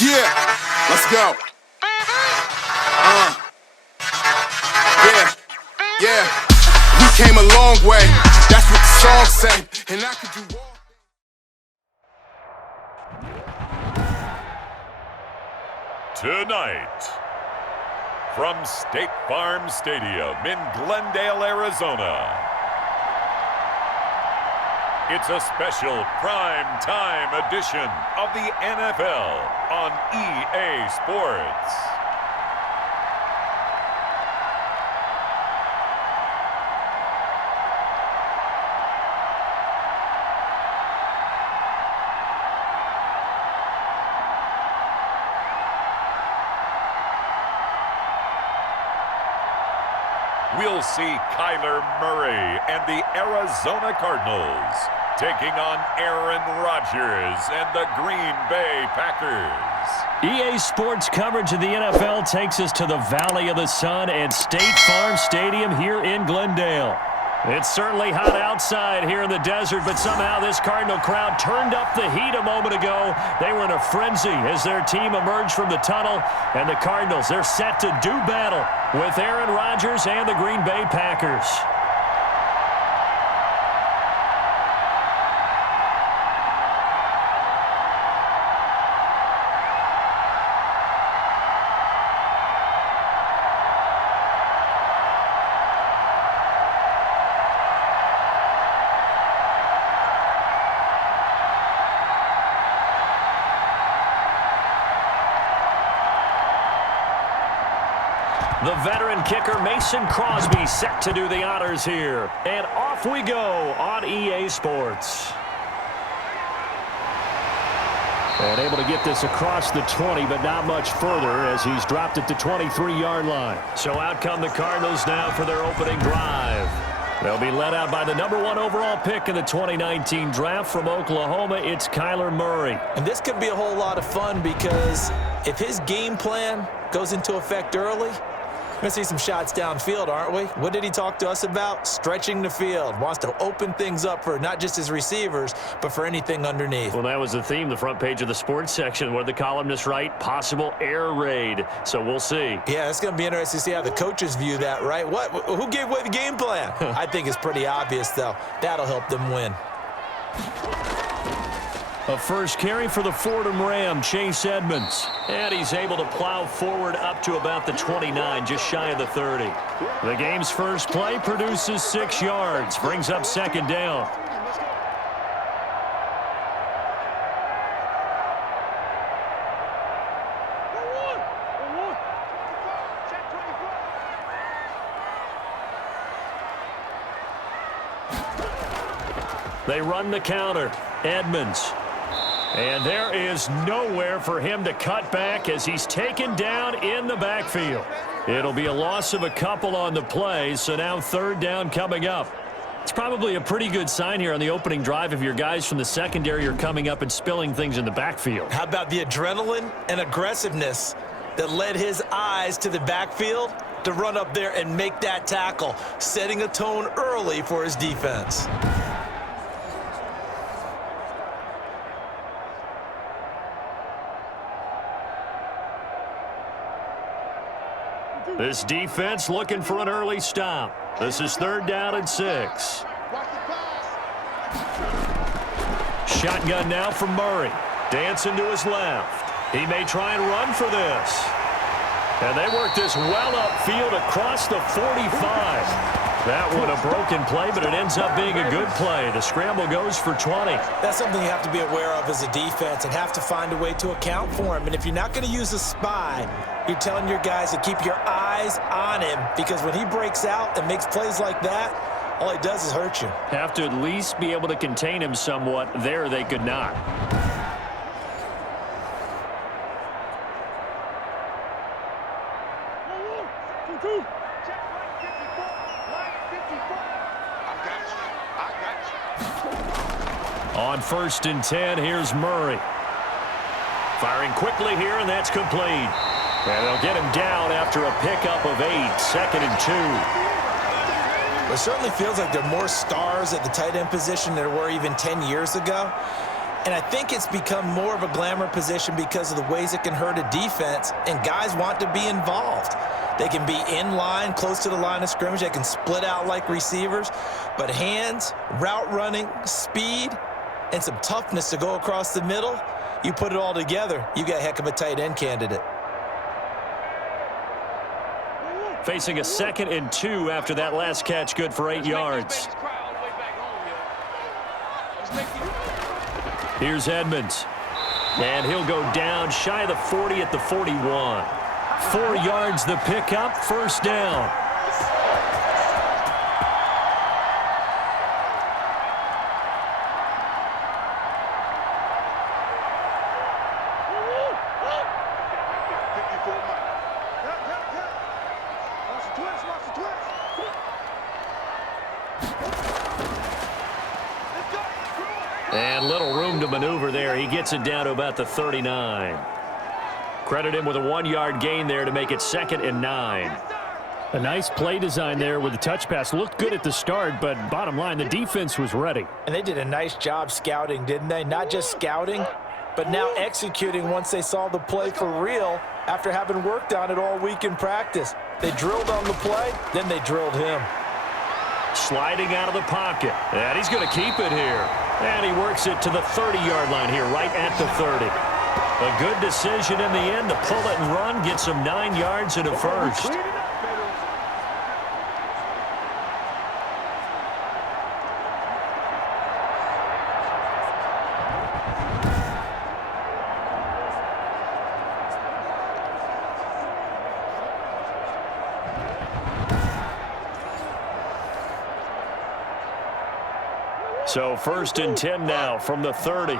Yeah, let's go. Yeah. We came a long way. That's what the song say. And I could do all. Tonight, from State Farm Stadium in Glendale, Arizona, it's a special prime time edition of the NFL on EA Sports. We'll see Kyler Murray and the Arizona Cardinals taking on Aaron Rodgers and the Green Bay Packers. EA Sports coverage of the NFL takes us to the Valley of the Sun and State Farm Stadium here in Glendale. It's certainly hot outside here in the desert, but somehow this Cardinal crowd turned up the heat a moment ago. They were in a frenzy as their team emerged from the tunnel, and the Cardinals, they're set to do battle with Aaron Rodgers and the Green Bay Packers. The veteran kicker Mason Crosby set to do the honors here. And off we go on EA Sports. And able to get this across the 20, but not much further as he's dropped it to 23-yard line. So out come the Cardinals now for their opening drive. They'll be led out by the #1 overall pick in the 2019 draft from Oklahoma. It's Kyler Murray. And this could be a whole lot of fun because if his game plan goes into effect early, we're going to see some shots downfield, aren't we? What did he talk to us about? Stretching the field. Wants to open things up for not just his receivers, but for anything underneath. Well, that was the theme, the front page of the sports section, where the columnists write, possible air raid. So we'll see. Yeah, it's going to be interesting to see how the coaches view that, right? What? Who gave away the game plan? I think it's pretty obvious, though. That'll help them win. A first carry for the Fordham Ram, Chase Edmonds. And he's able to plow forward up to about the 29, just shy of the 30. The game's first play produces 6 yards, brings up second down. They run the counter. Edmonds. And there is nowhere for him to cut back as he's taken down in the backfield. It'll be a loss of a couple on the play, so now third down coming up. It's probably a pretty good sign here on the opening drive if your guys from the secondary are coming up and spilling things in the backfield. How about the adrenaline and aggressiveness that led his eyes to the backfield to run up there and make that tackle, setting a tone early for his defense. This defense looking for an early stop. This is third down and 6. Shotgun now from Murray. Dancing to his left. He may try and run for this. And they work this well upfield across the 45. That one a broken play, but it ends up being a good play. The scramble goes for 20. That's something you have to be aware of as a defense and have to find a way to account for him. And if you're not going to use a spy, you're telling your guys to keep your eyes on him, because when he breaks out and makes plays like that, all he does is hurt you. Have to at least be able to contain him somewhat. There they could not. On 1st and 10, here's Murray. Firing quickly here, and that's complete. And they'll get him down after a pickup of 8, 2nd and 2. It certainly feels like there are more stars at the tight end position than there were even 10 years ago. And I think it's become more of a glamour position because of the ways it can hurt a defense, and guys want to be involved. They can be in line, close to the line of scrimmage. They can split out like receivers. But hands, route running, speed, and some toughness to go across the middle, you put it all together, you got a heck of a tight end candidate. Facing a 2nd and 2 after that last catch, good for 8 yards. Here's Edmonds. And he'll go down shy of the 40 at the 41. 4 yards the pickup, first down. And little room to maneuver there. He gets it down to about the 39. Credit him with a 1-yard gain there to make it 2nd and 9. A nice play design there with the touch pass. Looked good at the start, but bottom line, the defense was ready. And they did a nice job scouting, didn't they? Not just scouting, but now executing once they saw the play for real after having worked on it all week in practice. They drilled on the play, then they drilled him. Sliding out of the pocket. And he's going to keep it here. And he works it to the 30-yard line here, right at the 30. A good decision in the end to pull it and run, get some 9 yards and a first. So 1st and 10 now from the 30.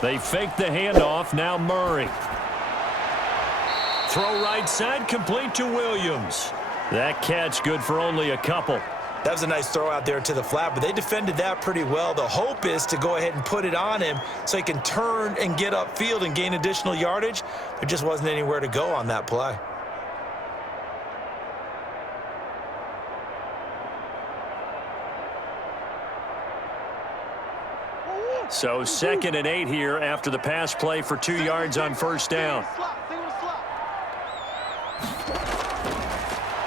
They fake the handoff. Now Murray. Throw right side, complete to Williams. That catch good for only a couple. That was a nice throw out there to the flat, but they defended that pretty well. The hope is to go ahead and put it on him so he can turn and get upfield and gain additional yardage. There just wasn't anywhere to go on that play. So 2nd and 8 here after the pass play for 2 yards on first down.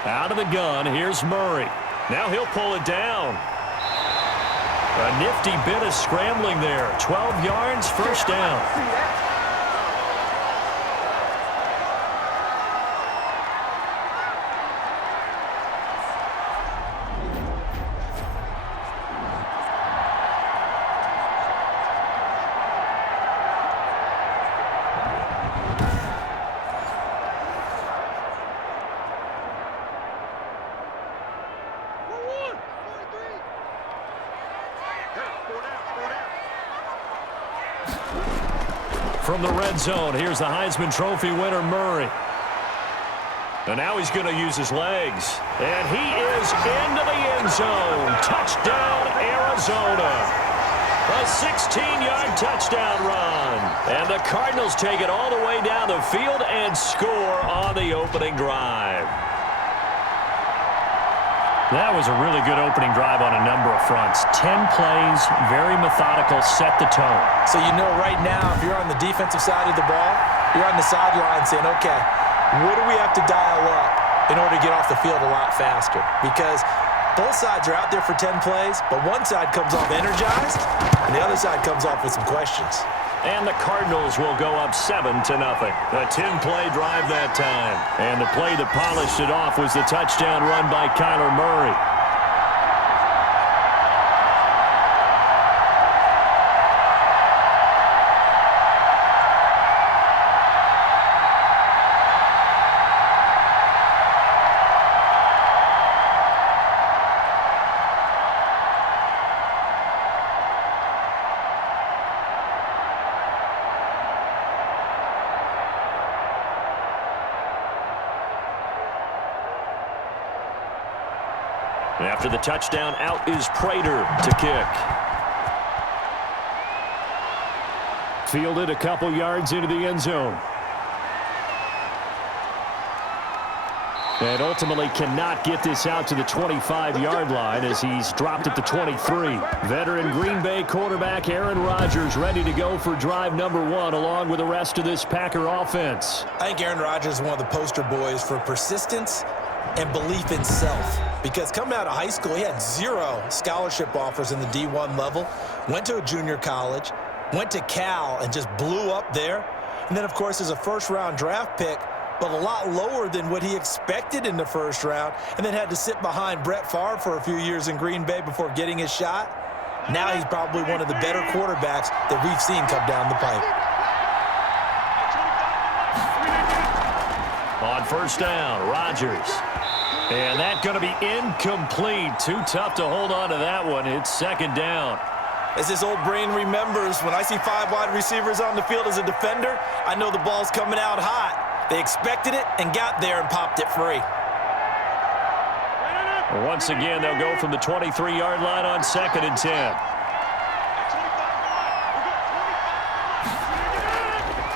Out of the gun, here's Murray. Now he'll pull it down. A nifty bit of scrambling there. 12 yards, first down. From the red zone, here's the Heisman Trophy winner, Murray. And now he's going to use his legs. And he is into the end zone. Touchdown, Arizona. A 16-yard touchdown run. And the Cardinals take it all the way down the field and score on the opening drive. That was a really good opening drive on a number of fronts. 10 plays, very methodical, set the tone. So you know right now, if you're on the defensive side of the ball, you're on the sideline saying, okay, what do we have to dial up in order to get off the field a lot faster? Because both sides are out there for 10 plays, but one side comes off energized, and the other side comes off with some questions. And the Cardinals will go up 7-0. A 10-play drive that time. And the play that polished it off was the touchdown run by Kyler Murray. After the touchdown, out is Prater to kick. Fielded a couple yards into the end zone. And ultimately cannot get this out to the 25-yard line as he's dropped at the 23. Veteran Green Bay quarterback Aaron Rodgers ready to go for drive number 1 along with the rest of this Packer offense. I think Aaron Rodgers is one of the poster boys for persistence and belief in self. Because coming out of high school, he had 0 scholarship offers in the D1 level, went to a junior college, went to Cal and just blew up there. And then, of course, as a first-round draft pick, but a lot lower than what he expected in the first round, and then had to sit behind Brett Favre for a few years in Green Bay before getting his shot. Now he's probably one of the better quarterbacks that we've seen come down the pipe. On first down, Rodgers. And that's going to be incomplete. Too tough to hold on to that one. It's second down. As this old brain remembers, when I see 5 wide receivers on the field as a defender, I know the ball's coming out hot. They expected it and got there and popped it free. Once again, they'll go from the 23-yard line on 2nd and 10.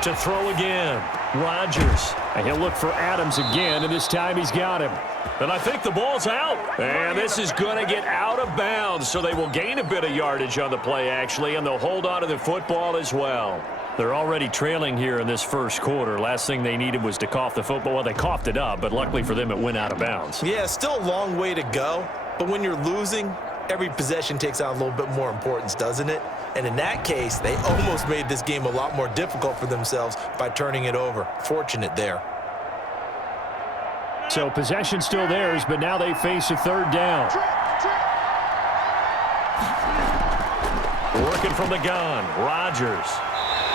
To throw again, Rodgers. And he'll look for Adams again, and this time he's got him. And I think the ball's out. And this is going to get out of bounds, so they will gain a bit of yardage on the play, actually, and they'll hold on to the football as well. They're already trailing here in this first quarter. Last thing they needed was to cough the football. Well, they coughed it up, but luckily for them, it went out of bounds. Yeah, still a long way to go. But when you're losing, every possession takes on a little bit more importance, doesn't it? And in that case, they almost made this game a lot more difficult for themselves by turning it over. Fortunate there. So possession still theirs, but now they face a third down. Working from the gun, Rodgers.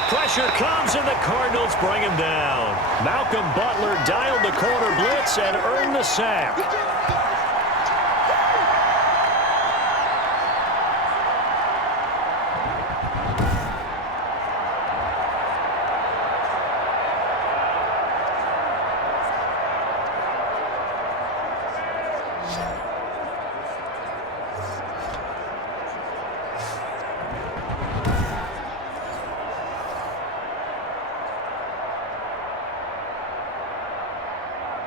Pressure comes, and the Cardinals bring him down. Malcolm Butler dialed the corner blitz and earned the sack.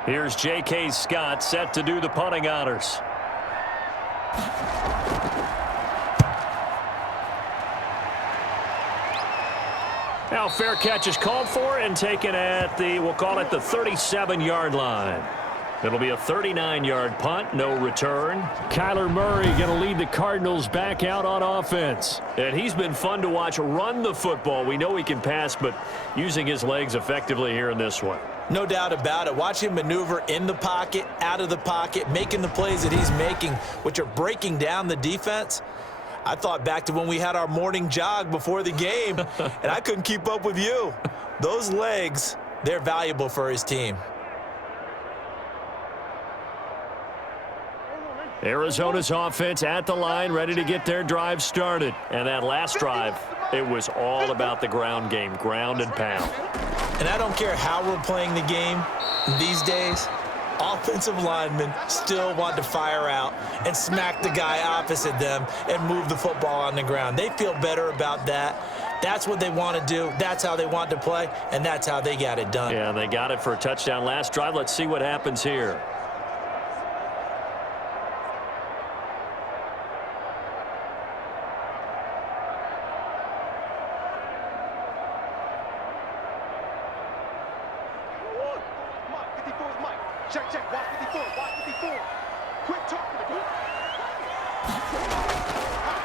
Here's J.K. Scott set to do the punting honors. Now fair catch is called for and taken at the, we'll call it the 37-yard line. It'll be a 39-yard punt, no return. Kyler Murray going to lead the Cardinals back out on offense. And he's been fun to watch run the football. We know he can pass, but using his legs effectively here in this one. No doubt about it. Watch him maneuver in the pocket, out of the pocket, making the plays that he's making, which are breaking down the defense. I thought back to when we had our morning jog before the game, and I couldn't keep up with you. Those legs, they're valuable for his team. Arizona's offense at the line, ready to get their drive started. And that last drive, it was all about the ground game, ground and pound. And I don't care how we're playing the game these days, offensive linemen still want to fire out and smack the guy opposite them and move the football on the ground. They feel better about that. That's what they want to do. That's how they want to play, and that's how they got it done. Yeah, they got it for a touchdown last drive. Let's see what happens here.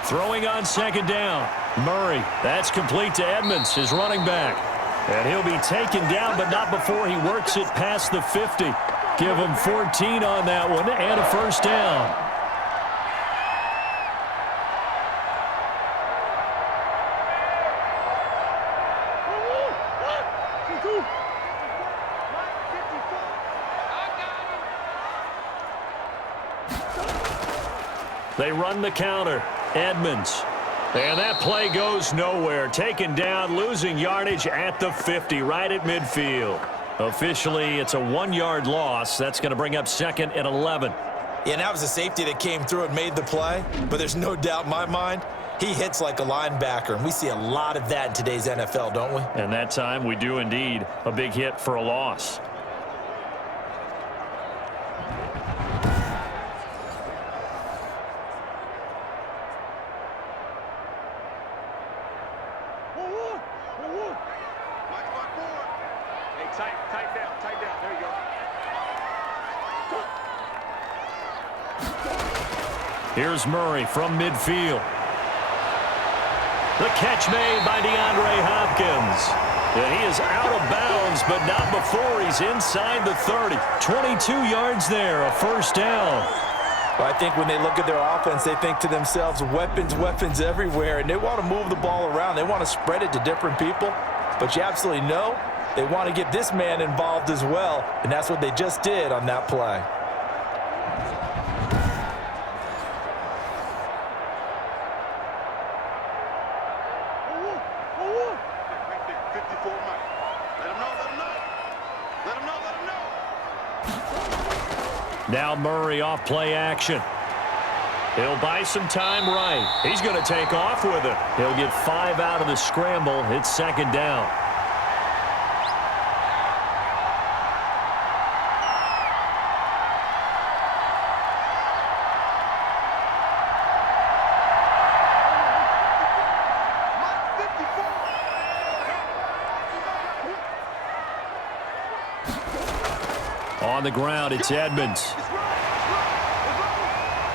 Throwing on second down. Murray, that's complete to Edmonds, his running back. And he'll be taken down, but not before he works it past the 50. Give him 14 on that one and a first down. They run the counter. Edmonds. And that play goes nowhere. Taken down, losing yardage at the 50, right at midfield. Officially, it's a 1-yard loss. That's going to bring up 2nd and 11. Yeah, and that was a safety that came through and made the play. But there's no doubt in my mind, he hits like a linebacker. And we see a lot of that in today's NFL, don't we? And that time, we do indeed. A big hit for a loss. Tight down. There you go. Here's Murray from midfield. The catch made by DeAndre Hopkins. And he is out of bounds, but not before he's inside the 30. 22 yards there, a first down. Well, I think when they look at their offense, they think to themselves, weapons everywhere, and they want to move the ball around. They want to spread it to different people, but you absolutely know they want to get this man involved as well, and that's what they just did on that play. Now Murray off play action. He'll buy some time right. He's going to take off with it. He'll get 5 out of the scramble. It's second down. On the ground, it's Edmonds.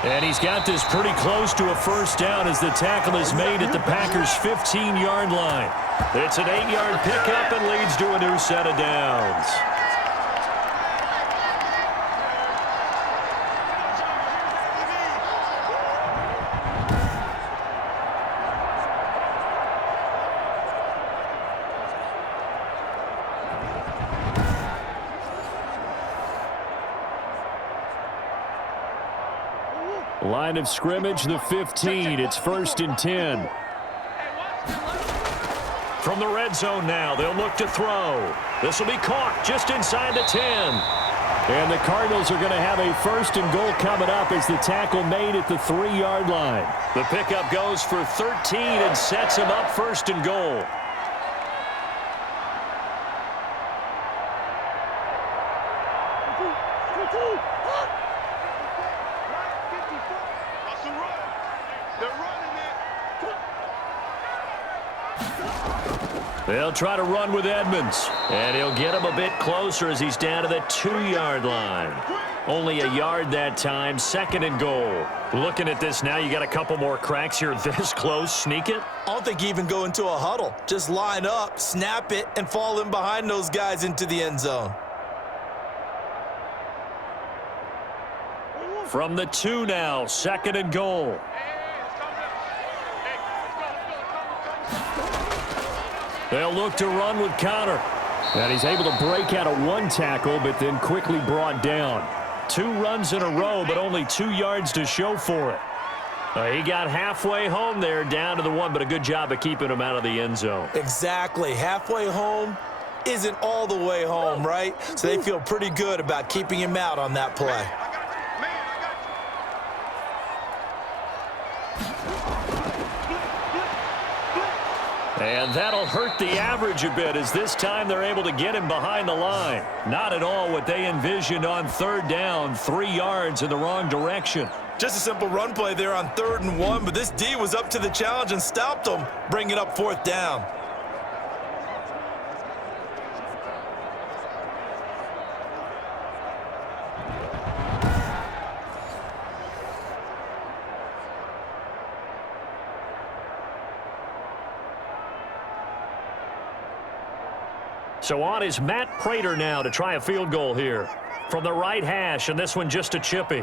And he's got this pretty close to a first down as the tackle is made at the Packers' 15-yard line. It's an 8-yard pickup and leads to a new set of downs. Line of scrimmage, the 15. It's 1st and 10. From the red zone now, they'll look to throw. This will be caught just inside the 10. And the Cardinals are going to have a 1st and goal coming up as the tackle made at the 3-yard line. The pickup goes for 13 and sets him up 1st and goal. They'll try to run with Edmonds, and he'll get him a bit closer as he's down to the 2-yard line. Only a yard that time, 2nd and goal. Looking at this now, you got a couple more cracks here this close. Sneak it? I don't think you even go into a huddle. Just line up, snap it, and fall in behind those guys into the end zone. From the 2 now, 2nd and goal. They'll look to run with Connor. And he's able to break out of 1 tackle, but then quickly brought down. 2 runs in a row, but only 2 yards to show for it. He got halfway home there, down to the 1, but a good job of keeping him out of the end zone. Exactly. Halfway home isn't all the way home, right? So they feel pretty good about keeping him out on that play. And that'll hurt the average a bit as this time they're able to get him behind the line. Not at all what they envisioned on 3rd down, 3 yards in the wrong direction. Just a simple run play there on 3rd and 1, but this D was up to the challenge and stopped them, bringing up 4th down. So on is Matt Prater now to try a field goal here. From the right hash, and this one just a chippy.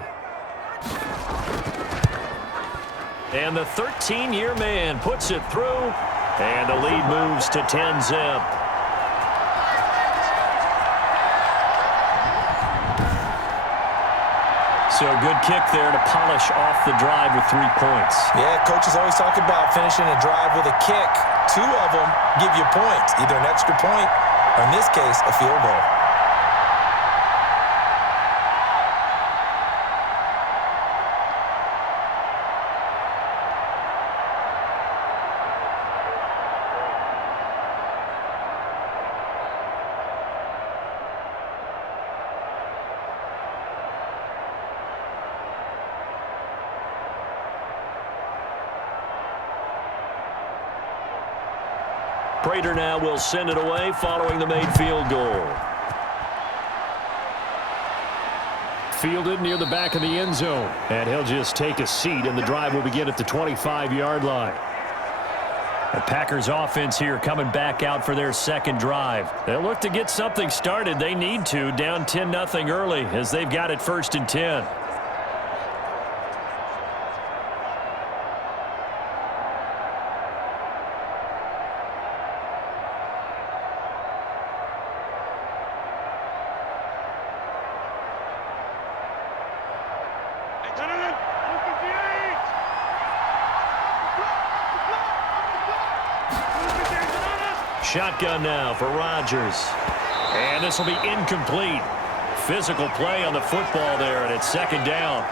And the 13-year man puts it through, and the lead moves to 10-zip. So good kick there to polish off the drive with 3 points. Yeah, coaches always talk about finishing a drive with a kick. 2 of them give you points, either an extra point or, in this case, a field goal. Prater now will send it away following the made field goal. fielded near the back of the end zone. And he'll just take a seat, and the drive will begin at the 25-yard line. The Packers offense here coming back out for their second drive. They'll look to get something started. They need to, down 10-0 early as they've got it 1st and 10. Shotgun now for Rodgers. And this will be incomplete. Physical play on the football there, and it's 2nd down.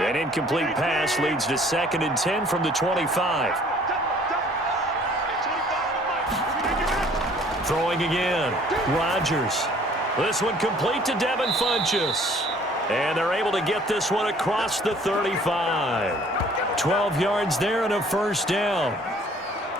An incomplete pass leads to 2nd and 10 from the 25. Throwing again. Rodgers. This one complete to Devin Funchess. And they're able to get this one across the 35. 12 yards there and a 1st down.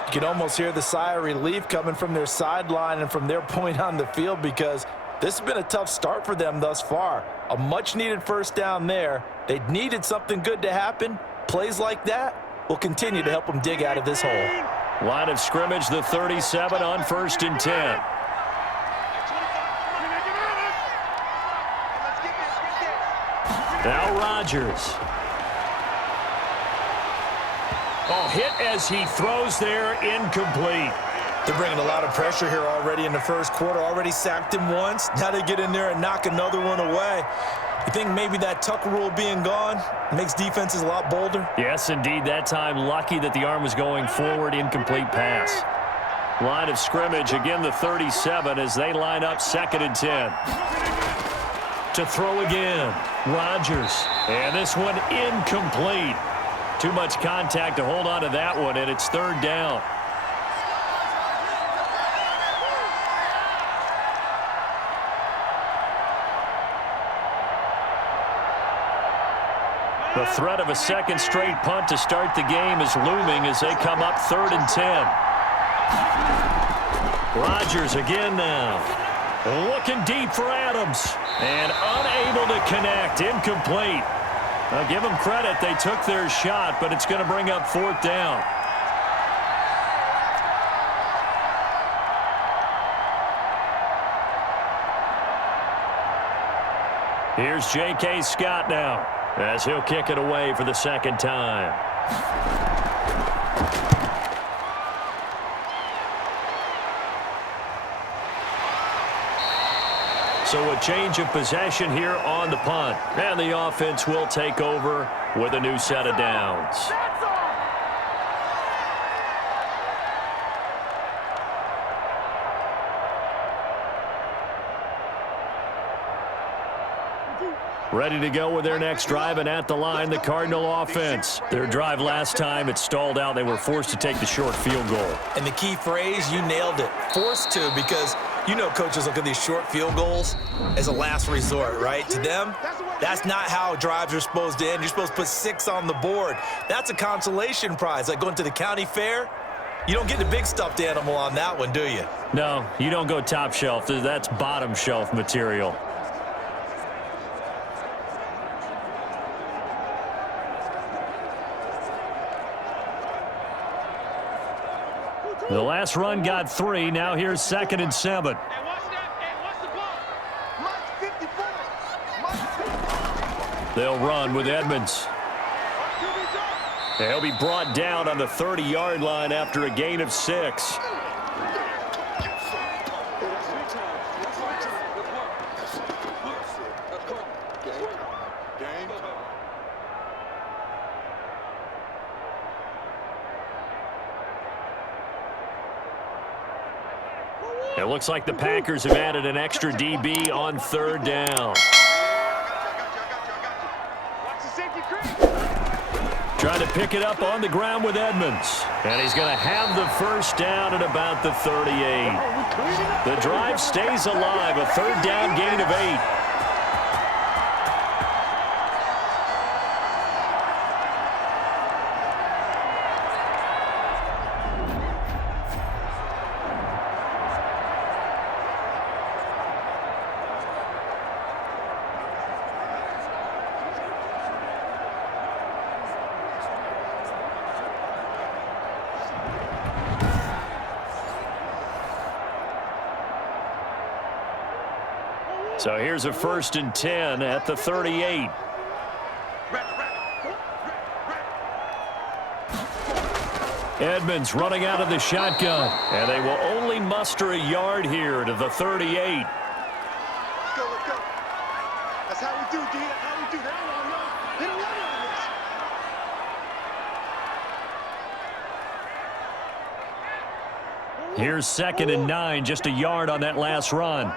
You can almost hear the sigh of relief coming from their sideline and from their point on the field, because this has been a tough start for them thus far. A much-needed 1st down there. They needed something good to happen. Plays like that will continue to help them dig out of this hole. Line of scrimmage, the 37 on 1st and 10. Now Rodgers. Oh, hit as he throws there, incomplete. They're bringing a lot of pressure here already in the 1st quarter. Already sacked him once. Now they get in there and knock another one away. You think maybe that Tucker rule being gone makes defenses a lot bolder? Yes, indeed. That time, lucky that the arm was going forward. Incomplete pass. Line of scrimmage, again the 37 as they line up 2nd and 10. To throw again. Rodgers. And this one incomplete. Too much contact to hold on to that one, and it's 3rd down. The threat of a 2nd straight punt to start the game is looming as they come up 3rd and 10. Rodgers again now. Looking deep for Adams. And unable to connect. Incomplete. I'll give them credit. They took their shot, but it's going to bring up 4th down. Here's J.K. Scott now, as he'll kick it away for the 2nd time. So a change of possession here on the punt. And the offense will take over with a new set of downs. Ready to go with their next drive, and at the line, the Cardinal offense. Their drive last time, it stalled out. They were forced to take the short field goal. And the key phrase, you nailed it. Forced to, because you know coaches look at these short field goals as a last resort, right? To them, that's not how drives are supposed to end. You're supposed to put 6 on the board. That's a consolation prize, like going to the county fair. You don't get the big stuffed animal on that one, do you? No, you don't go top shelf. That's bottom shelf material. The last run got 3. Now here's 2nd and 7. They'll run with Edmonds. He'll be brought down on the 30-yard line after a gain of 6. It looks like the Packers have added an extra DB on 3rd down. Trying to pick it up on the ground with Edmonds. And he's going to have the first down at about the 38. The drive stays alive. A third down gain of 8. So here's a 1st and 10 at the 38. Edmonds running out of the shotgun. And they will only muster a yard here to the 38. Let's go, let's go. That's how we do, D. That's how we do. They don't want to know this. Here's 2nd and 9, just a yard on that last run.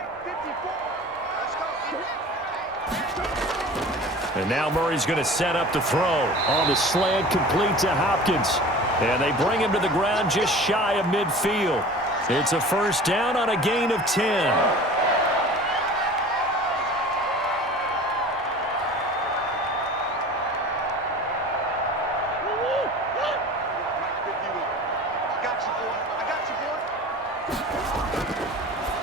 And now Murray's going to set up the throw. On the slant, complete to Hopkins. And they bring him to the ground just shy of midfield. It's a 1st down on a gain of 10.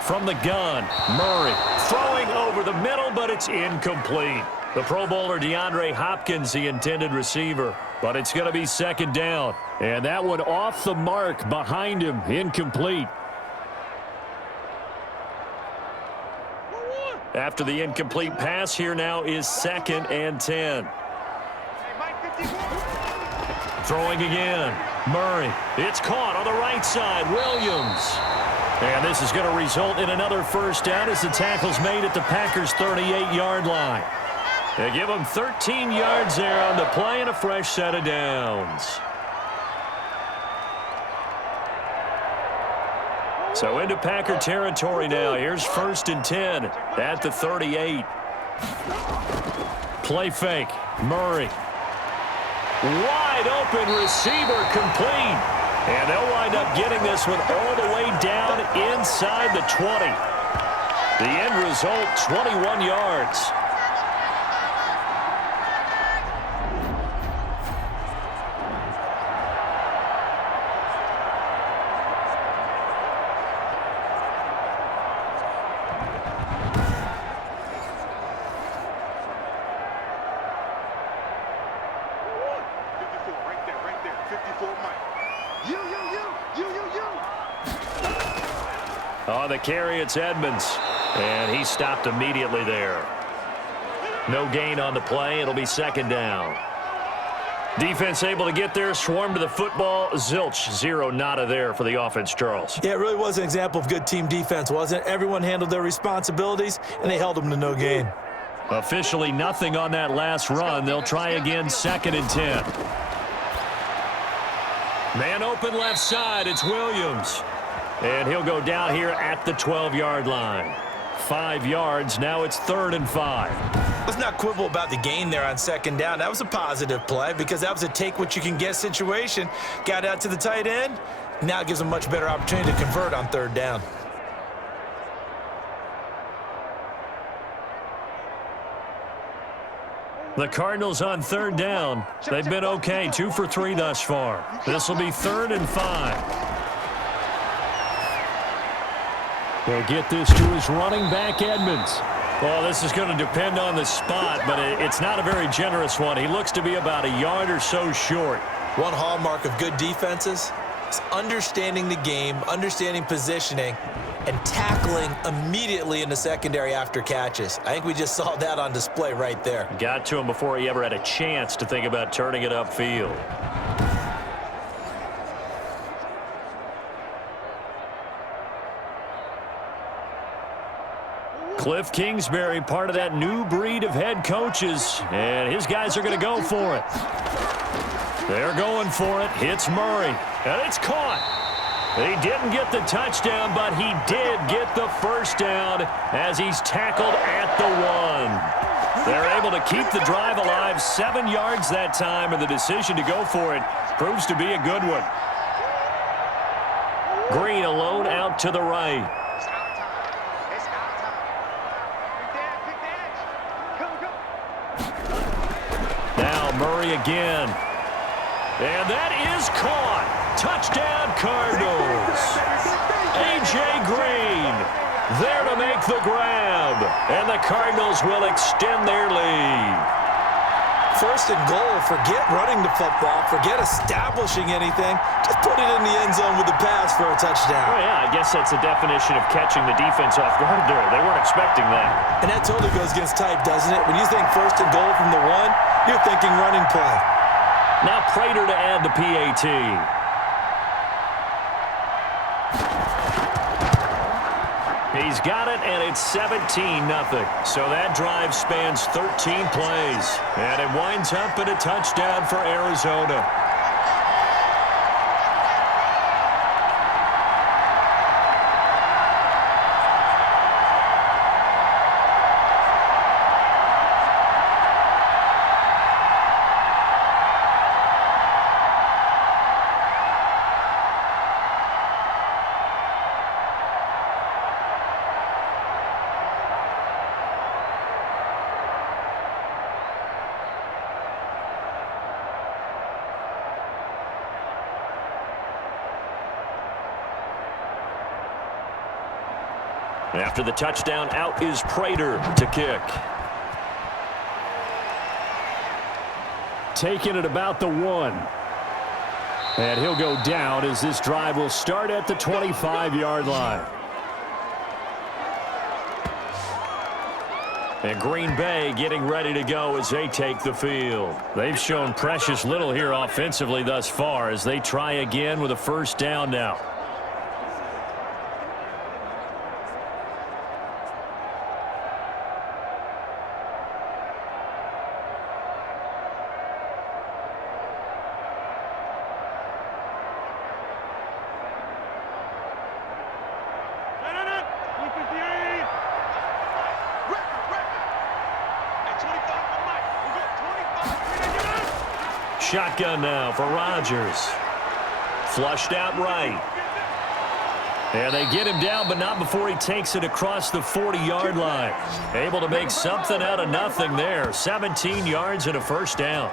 From the gun, Murray throwing over the middle, but it's incomplete. The Pro Bowler DeAndre Hopkins, the intended receiver, but it's going to be 2nd down. And that one off the mark behind him, incomplete. After the incomplete pass, here now is 2nd and 10. Throwing again, Murray. It's caught on the right side, Williams. And this is going to result in another 1st down as the tackle's made at the Packers' 38-yard line. They give them 13 yards there on the play and a fresh set of downs. So into Packer territory now. Here's 1st and 10 at the 38. Play fake. Murray. Wide open receiver complete. And they'll wind up getting this one all the way down inside the 20. The end result, 21 yards. On the carry, it's Edmonds. And he stopped immediately there. No gain on the play. It'll be 2nd down. Defense able to get there, swarm to the football. Zilch, 0 nada there for the offense, Charles. Yeah, it really was an example of good team defense, wasn't it? Everyone handled their responsibilities, and they held them to no gain. Officially nothing on that last run. They'll try again, 2nd and 10. Man open left side. It's Williams. And he'll go down here at the 12-yard line. 5 yards. Now it's 3rd and 5. Let's not quibble about the gain there on 2nd down. That was a positive play because that was a take-what-you-can-get situation. Got out to the tight end. Now it gives them a much better opportunity to convert on 3rd down. The Cardinals on 3rd down. They've been okay, 2 for 3 thus far. This will be 3rd and 5. They'll get this to his running back, Edmonds. Well, this is going to depend on the spot, but it's not a very generous one. He looks to be about a yard or so short. One hallmark of good defenses is understanding the game, understanding positioning, and tackling immediately in the secondary after catches. I think we just saw that on display right there. Got to him before he ever had a chance to think about turning it upfield. Cliff Kingsbury, part of that new breed of head coaches, and his guys are going to go for it. They're going for it. Hits Murray, and it's caught. He didn't get the touchdown, but he did get the 1st down as he's tackled at the 1. They're able to keep the drive alive, 7 yards that time, and the decision to go for it proves to be a good one. Green alone out to the right. It's our time. It's our time. Pick the edge. Come. Now Murray again. And that is caught. Touchdown Cardinals. A.J. Green there to make the grab. And the Cardinals will extend their lead. First and goal, forget running the football, forget establishing anything. Just put it in the end zone with the pass for a touchdown. Oh, yeah, I guess that's a definition of catching the defense off guard there. They weren't expecting that. And that totally goes against type, doesn't it? When you think first and goal from the 1, you're thinking running play. Now Prater to add the PAT. He's got it, and it's 17-0. So that drive spans 13 plays. And it winds up in a touchdown for Arizona. After the touchdown, out is Prater to kick. Taking it about the 1. And he'll go down as this drive will start at the 25-yard line. And Green Bay getting ready to go as they take the field. They've shown precious little here offensively thus far as they try again with a first down now. Shotgun now for Rodgers. Flushed out right. And they get him down, but not before he takes it across the 40-yard line. Able to make something out of nothing there. 17 yards and a first down.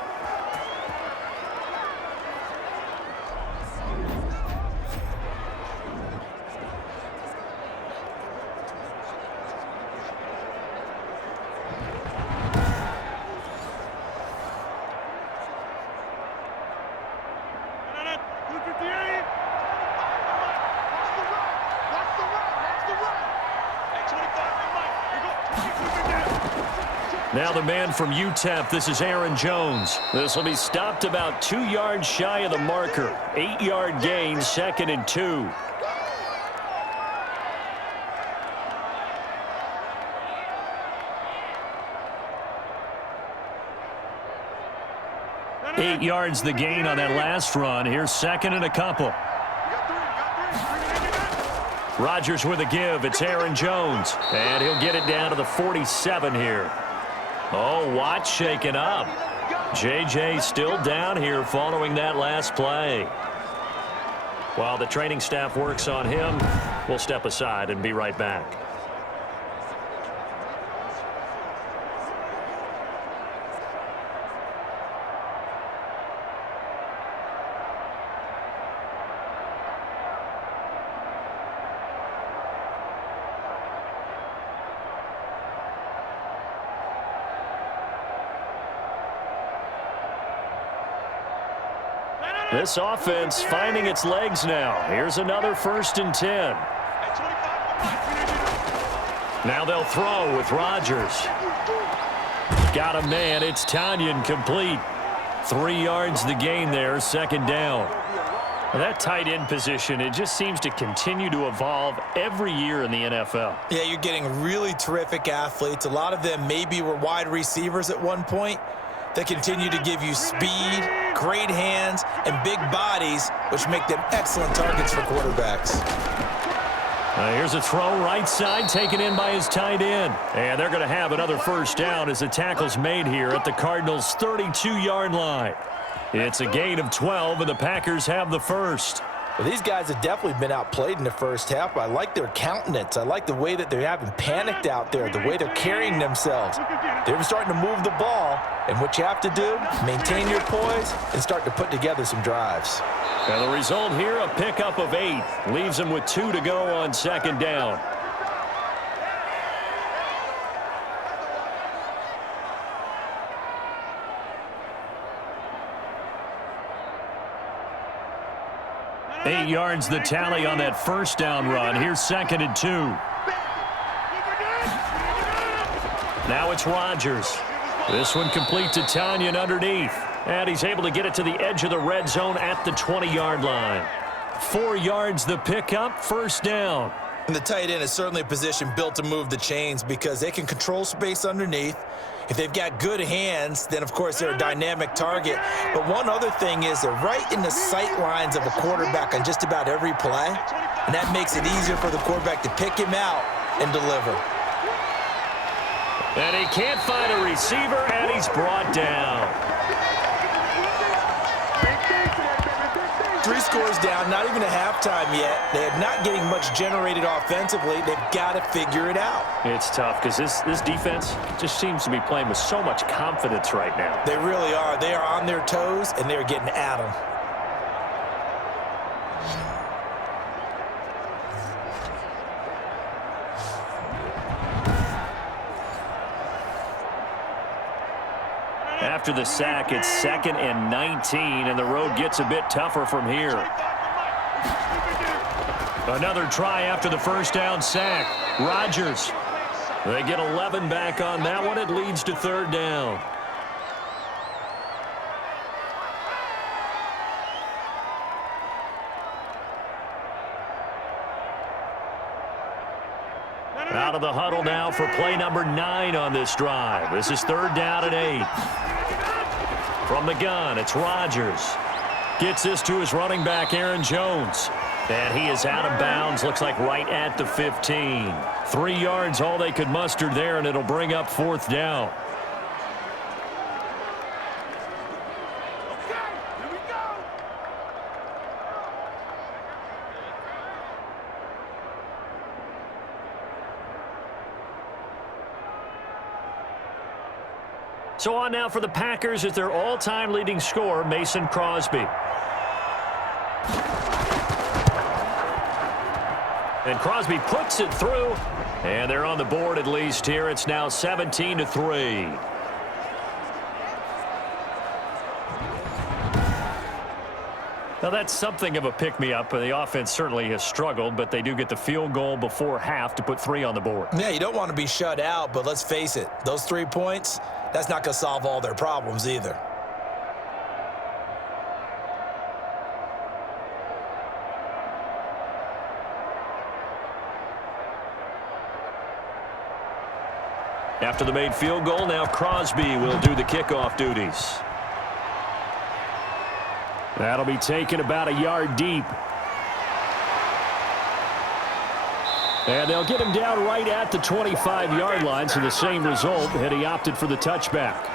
Now the man from UTEP, this is Aaron Jones. This will be stopped about 2 yards shy of the marker. 8-yard gain, 2nd and 2. Eight yards the gain on that last run. Here's 2nd and a couple. Rodgers with a give. It's Aaron Jones. And he'll get it down to the 47 here. Oh, Watt shaken up. J.J. still down here following that last play. While the training staff works on him, we'll step aside and be right back. This offense finding its legs now. Here's another 1st and 10. Now they'll throw with Rodgers. Got a man. It's Tanyan complete. 3 yards the gain there. 2nd down. Well, that tight end position, it just seems to continue to evolve every year in the NFL. Yeah, you're getting really terrific athletes. A lot of them maybe were wide receivers at one point. They continue to give you speed, great hands, and big bodies, which make them excellent targets for quarterbacks. Here's a throw right side taken in by his tight end. And they're going to have another first down as the tackle's made here at the Cardinals' 32-yard line. It's a gain of 12, and the Packers have the first. Well, these guys have definitely been outplayed in the first half. I like their countenance. I like the way that they're having panicked out there, the way they're carrying themselves. They're starting to move the ball, and what you have to do, maintain your poise and start to put together some drives. And the result here, a pickup of 8. Leaves them with 2 to go on second down. Eight yards the tally on that first down run. Here's 2nd and 2. Now it's Rodgers. This one complete to Tanyan underneath. And he's able to get it to the edge of the red zone at the 20-yard line. 4 yards the pickup, first down. And the tight end is certainly a position built to move the chains because they can control space underneath. If they've got good hands, then, of course, they're a dynamic target. But one other thing is they're right in the sight lines of a quarterback on just about every play. And that makes it easier for the quarterback to pick him out and deliver. And he can't find a receiver, and he's brought down. 3 scores down, not even a halftime yet. They're not getting much generated offensively. They've got to figure it out. It's tough because this defense just seems to be playing with so much confidence right now. They really are. They are on their toes, and they're getting at them. After the sack, it's 2nd and 19, and the road gets a bit tougher from here. Another try after the first down sack. Rodgers. They get 11 back on that one. It leads to 3rd down. Out of the huddle now for play number 9 on this drive. This is 3rd down and 8. From the gun, it's Rodgers. Gets this to his running back, Aaron Jones. And he is out of bounds, looks like right at the 15. 3 yards, all they could muster there, and it'll bring up 4th down. So on now for the Packers is their all-time leading scorer, Mason Crosby. And Crosby puts it through, and they're on the board at least here. It's now 17-3. Now that's something of a pick-me-up. The offense certainly has struggled, but they do get the field goal before half to put 3 on the board. Yeah, you don't want to be shut out, but let's face it, those 3 points, that's not going to solve all their problems either. After the made field goal, now Crosby will do the kickoff duties. That'll be taken about a yard deep. And they'll get him down right at the 25-yard line, so the same result, and he opted for the touchback.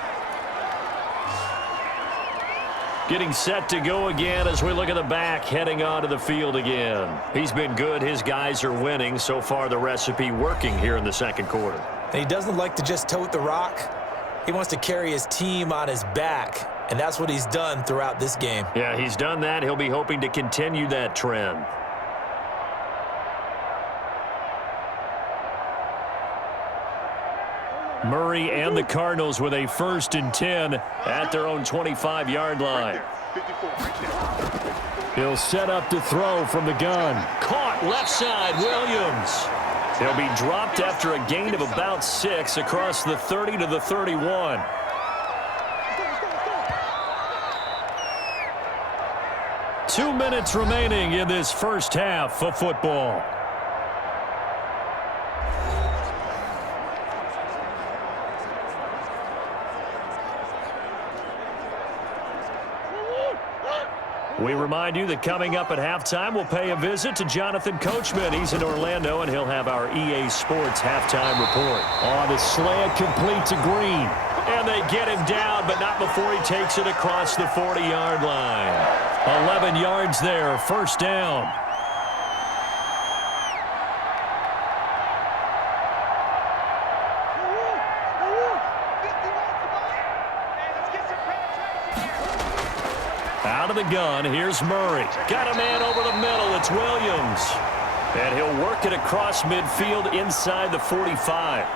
Getting set to go again as we look at the back, heading onto the field again. He's been good. His guys are winning. So far, the recipe working here in the second quarter. And he doesn't like to just tote the rock. He wants to carry his team on his back, and that's what he's done throughout this game. Yeah, he's done that. He'll be hoping to continue that trend. Murray and the Cardinals with a 1st and 10 at their own 25-yard line. He'll set up to throw from the gun. Caught left side, Williams. He'll be dropped after a gain of about 6 across the 30 to the 31. Two minutes remaining in this first half of football. We remind you that coming up at halftime, we'll pay a visit to Jonathan Coachman. He's in Orlando, and he'll have our EA Sports halftime report. On the slant, complete to Green. And they get him down, but not before he takes it across the 40-yard line. 11 yards there, first down. Out of the gun, here's Murray. Got a man over the middle, it's Williams. And he'll work it across midfield inside the 45.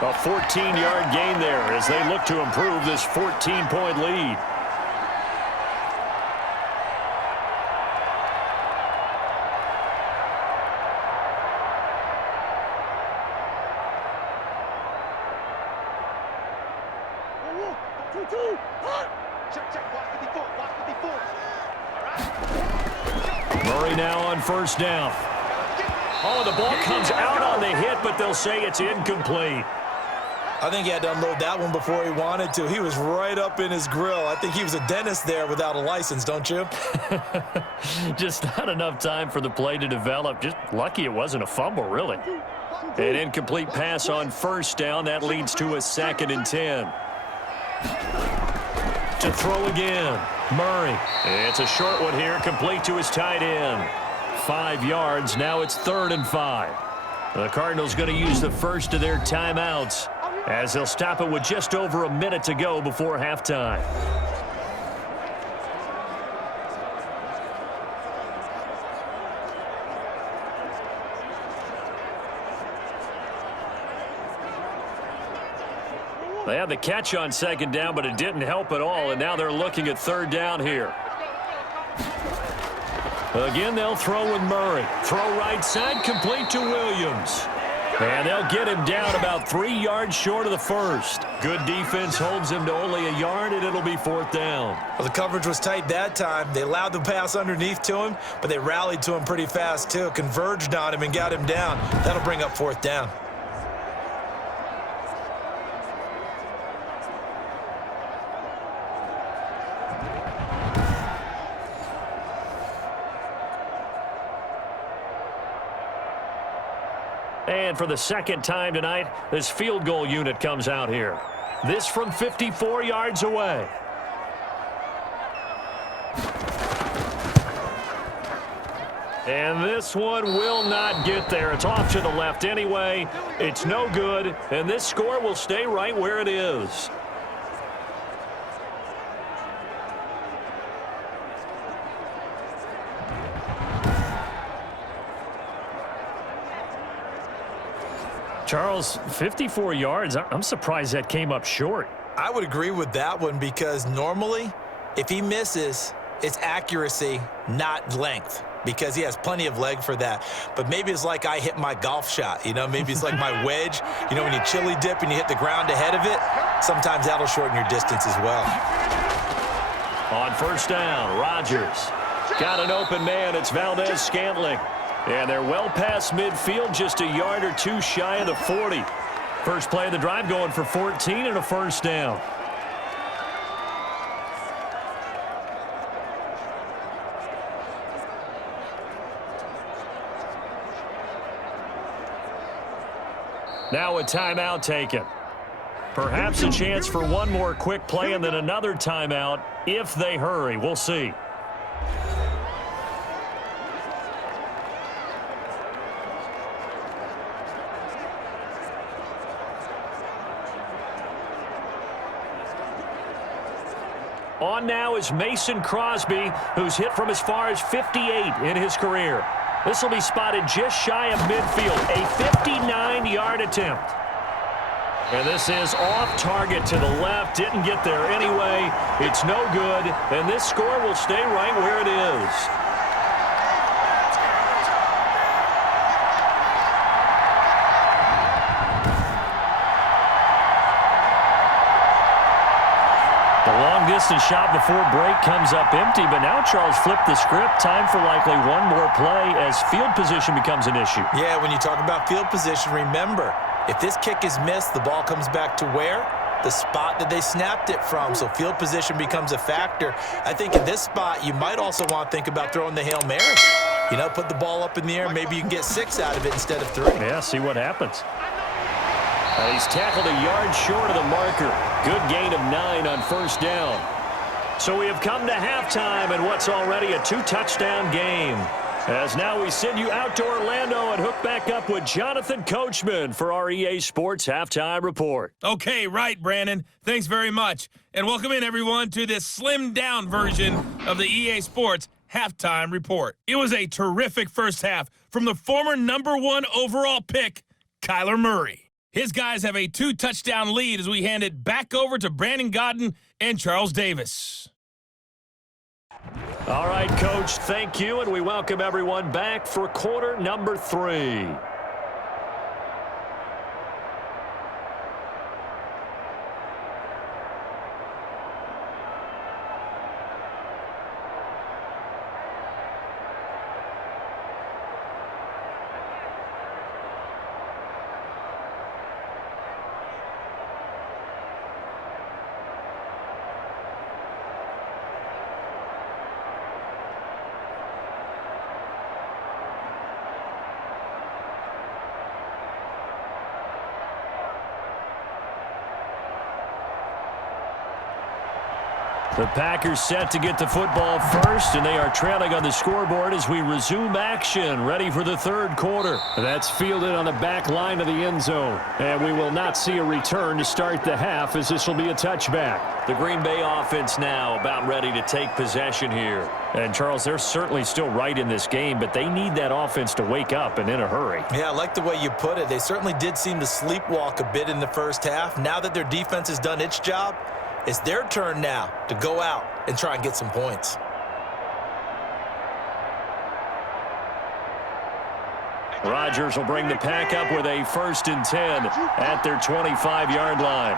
A 14-yard gain there as they look to improve this 14-point lead. Murray now on first down. Oh, the ball comes out on the hit, but they'll say it's incomplete. I think he had to unload that one before he wanted to. He was right up in his grill. I think he was a dentist there without a license, don't you? Just not enough time for the play to develop. Just lucky it wasn't a fumble, really. An incomplete pass on first down. That leads to a 2nd and 10. To throw again. Murray. It's a short one here, complete to his tight end. 5 yards. Now it's 3rd and 5. The Cardinals going to use the first of their timeouts as they'll stop it with just over a minute to go before halftime. They had the catch on 2nd down, but it didn't help at all, and now they're looking at 3rd down here. Again, they'll throw with Murray. Throw right side, complete to Williams. And they'll get him down about 3 yards short of the first. Good defense holds him to only a yard, and it'll be 4th down. Well, the coverage was tight that time. They allowed the pass underneath to him, but they rallied to him pretty fast, too. Converged on him and got him down. That'll bring up 4th down. And for the 2nd time tonight, this field goal unit comes out here. This from 54 yards away. And this one will not get there. It's off to the left anyway. It's no good, and this score will stay right where it is. Charles, 54 yards. I'm surprised that came up short. I would agree with that one because normally, if he misses, it's accuracy, not length, because he has plenty of leg for that. But maybe it's like I hit my golf shot, you know? Maybe it's like my wedge. You know, when you chili dip and you hit the ground ahead of it, sometimes that'll shorten your distance as well. On first down, Rodgers. Got an open man. It's Valdez-Scantling. And they're well past midfield, just a yard or two shy of the 40. First play of the drive going for 14 and a first down. Now a timeout taken. Perhaps a chance for one more quick play and then another timeout if they hurry. We'll see. On now is Mason Crosby, who's hit from as far as 58 in his career. This will be spotted just shy of midfield, a 59-yard attempt. And this is off target to the left, didn't get there anyway. It's no good, and this score will stay right where it is. Long-distance shot before break comes up empty, but now Charles flipped the script. Time for likely one more play as field position becomes an issue. Yeah, when you talk about field position, remember, if this kick is missed, the ball comes back to where? the spot that they snapped it from. So field position becomes a factor. I think in this spot, you might also want to think about throwing the Hail Mary. You know, put the ball up in the air. Maybe you can get 6 out of it instead of 3. Yeah, see what happens. He's tackled a yard short of the marker. Good gain of 9 on first down. So we have come to halftime in what's already a 2-touchdown game. As now we send you out to Orlando and hook back up with Jonathan Coachman for our EA Sports Halftime Report. Okay, right, Brandon. Thanks very much. And welcome in, everyone, to this slimmed-down version of the EA Sports Halftime Report. It was a terrific first half from the former #1 overall pick, Kyler Murray. His guys have a 2-touchdown lead as we hand it back over to Brandon Godden and Charles Davis. All right, Coach, thank you, and we welcome everyone back for quarter number 3. The Packers set to get the football first, and they are trailing on the scoreboard as we resume action, ready for the third quarter. That's fielded on the back line of the end zone, and we will not see a return to start the half as this will be a touchback. The Green Bay offense now about ready to take possession here. And, Charles, they're certainly still right in this game, but they need that offense to wake up and in a hurry. Yeah, I like the way you put it. They certainly did seem to sleepwalk a bit in the first half. Now that their defense has done its job, it's their turn now to go out and try and get some points. Rodgers will bring the pack up with a 1st and 10 at their 25-yard line.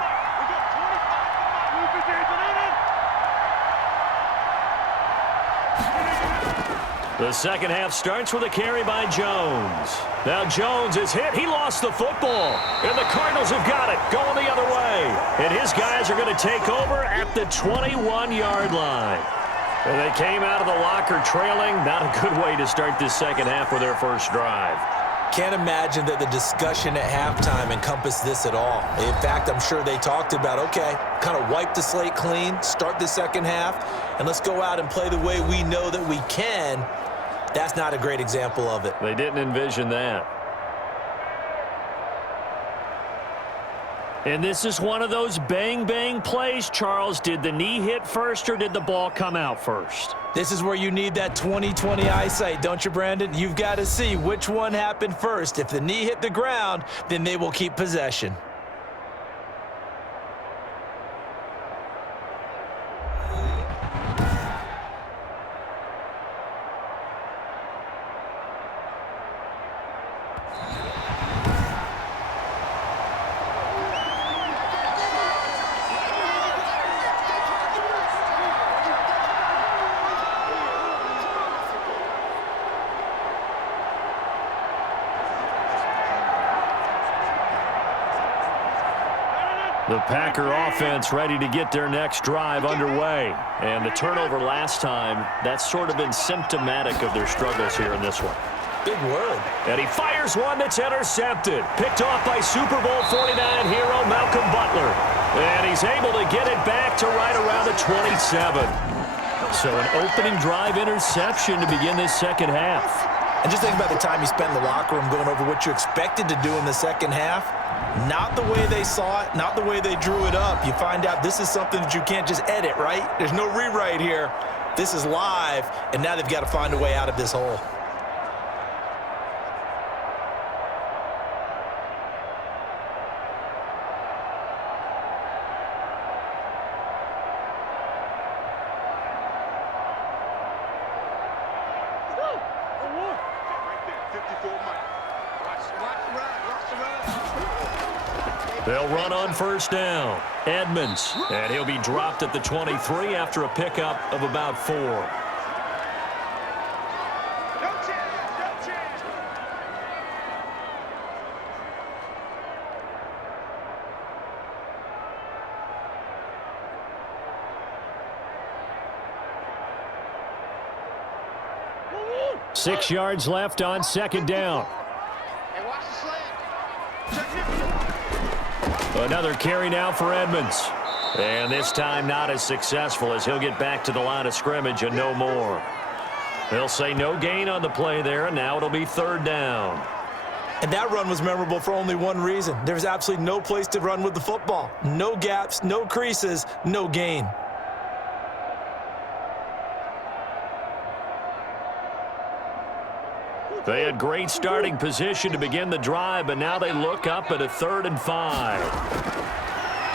The second half starts with a carry by Jones. Now Jones is hit. He lost the football. And the Cardinals have got it, going the other way. And his guys are going to take over at the 21-yard line. And they came out of the locker trailing. Not a good way to start this second half with their first drive. Can't imagine that the discussion at halftime encompassed this at all. In fact, I'm sure they talked about, okay, kind of wipe the slate clean, start the second half, and let's go out and play the way we know that we can. That's not a great example of it. They didn't envision that. And this is one of those bang-bang plays, Charles. Did the knee hit first or did the ball come out first? This is where you need that 20/20 eyesight, don't you, Brandon? You've got to see which one happened first. If the knee hit the ground, then they will keep possession. The Packer offense ready to get their next drive underway. And the turnover last time, that's sort of been symptomatic of their struggles here in this one. Big word. And he fires one that's intercepted. Picked off by Super Bowl 49 hero Malcolm Butler. And he's able to get it back to right around the 27. So an opening drive interception to begin this second half. And just think about the time you spent in the locker room going over what you expected to do in the second half. Not the way they saw it, not the way they drew it up. You find out this is something that you can't just edit, right? There's no rewrite here. This is live, and now they've got to find a way out of this hole. They'll run on first down. Edmonds, and he'll be dropped at the 23 after a pickup of about 4. 6 yards left on second down. Hey, watch the slant. Check it. Another carry now for Edmonds. And this time not as successful as he'll get back to the line of scrimmage and no more. They'll say no gain on the play there, and now it'll be third down. And that run was memorable for only one reason. There's absolutely no place to run with the football. No gaps, no creases, no gain. They had great starting position to begin the drive, but now they look up at a 3rd and 5.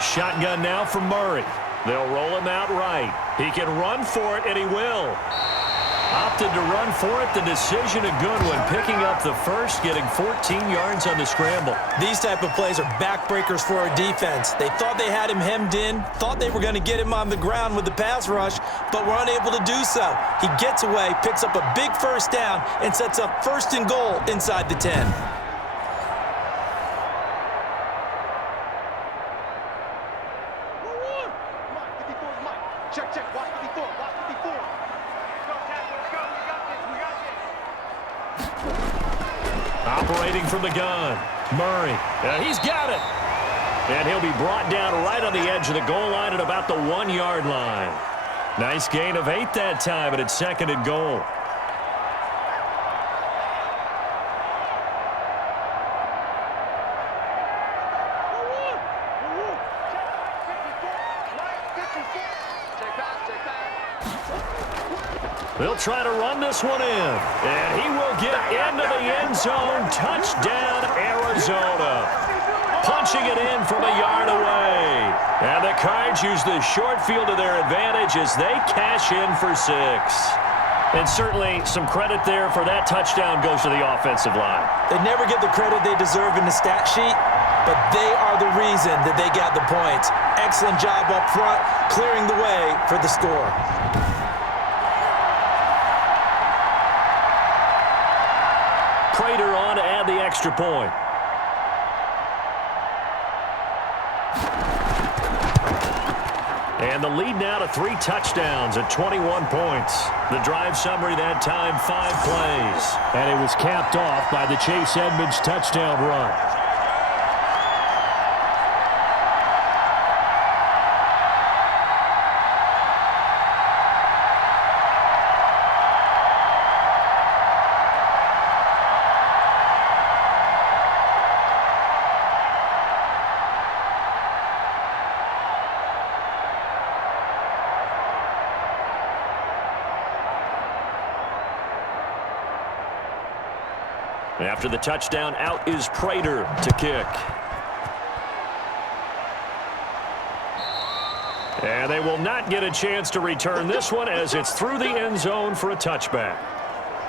Shotgun now from Murray. They'll roll him out right. He can run for it, and he will. Opted to run for it. The decision a good one. Picking up the first, getting 14 yards on the scramble. These type of plays are backbreakers for our defense. They thought they had him hemmed in, thought they were going to get him on the ground with the pass rush, but were unable to do so. He gets away, picks up a big first down, and sets up 1st and goal inside the 10. Check, check. Watch 54. Watch 54. Operating from the gun, Murray. He's got it. And he'll be brought down right on the edge of the goal line at about the 1-yard line. Nice gain of 8 that time, and it's 2nd and goal. They'll try to run this one in, and he will get into the end zone. Touchdown, Arizona. Punching it in from a yard away. And the Cards use the short field to their advantage as they cash in for 6. And certainly some credit there for that touchdown goes to the offensive line. They never get the credit they deserve in the stat sheet, but they are the reason that they got the points. Excellent job up front, clearing the way for the score. Prater on to add the extra point. And the lead now to 3 touchdowns at 21 points. The drive summary that time, 5 plays. And it was capped off by the Chase Edmonds touchdown run. After the touchdown, out is Prater to kick. And they will not get a chance to return this one as it's through the end zone for a touchback.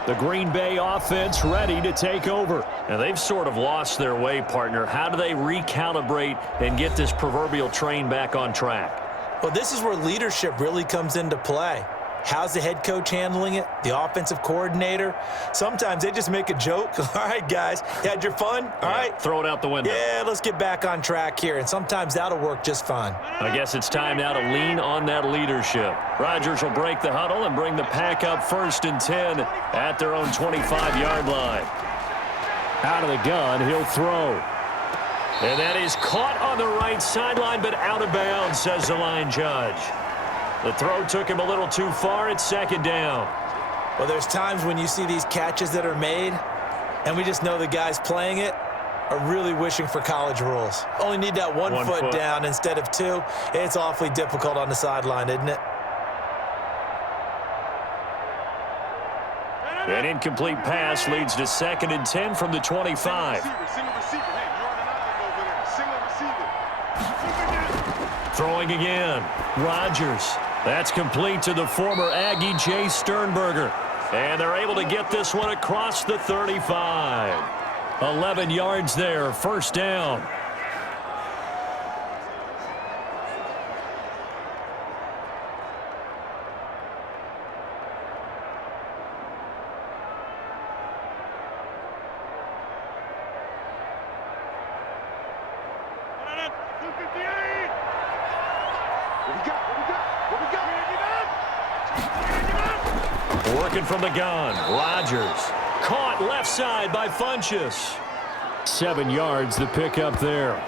The Green Bay offense ready to take over. And they've sort of lost their way, partner. How do they recalibrate and get this proverbial train back on track? Well, this is where leadership really comes into play. How's the head coach handling it? The offensive coordinator? Sometimes they just make a joke. All right, guys, you had your fun? All right. Throw it out the window. Yeah, let's get back on track here. And sometimes that'll work just fine. I guess it's time now to lean on that leadership. Rodgers will break the huddle and bring the pack up 1st and 10 at their own 25-yard line. Out of the gun, he'll throw. And that is caught on the right sideline, but out of bounds, says the line judge. The throw took him a little too far. It's 2nd down. Well, there's times when you see these catches that are made, and we just know the guys playing it are really wishing for college rules. Only need that one foot down instead of 2. It's awfully difficult on the sideline, isn't it? An incomplete pass leads to 2nd and 10 from the 25. Single receiver. Hey, you're on an island over there. Single receiver. Throwing again. Rodgers. That's complete to the former Aggie Jay Sternberger. And they're able to get this one across the 35. 11 yards there, 1st down. Working from the gun. Rodgers. Caught left side by Funchess. 7 yards the pickup there.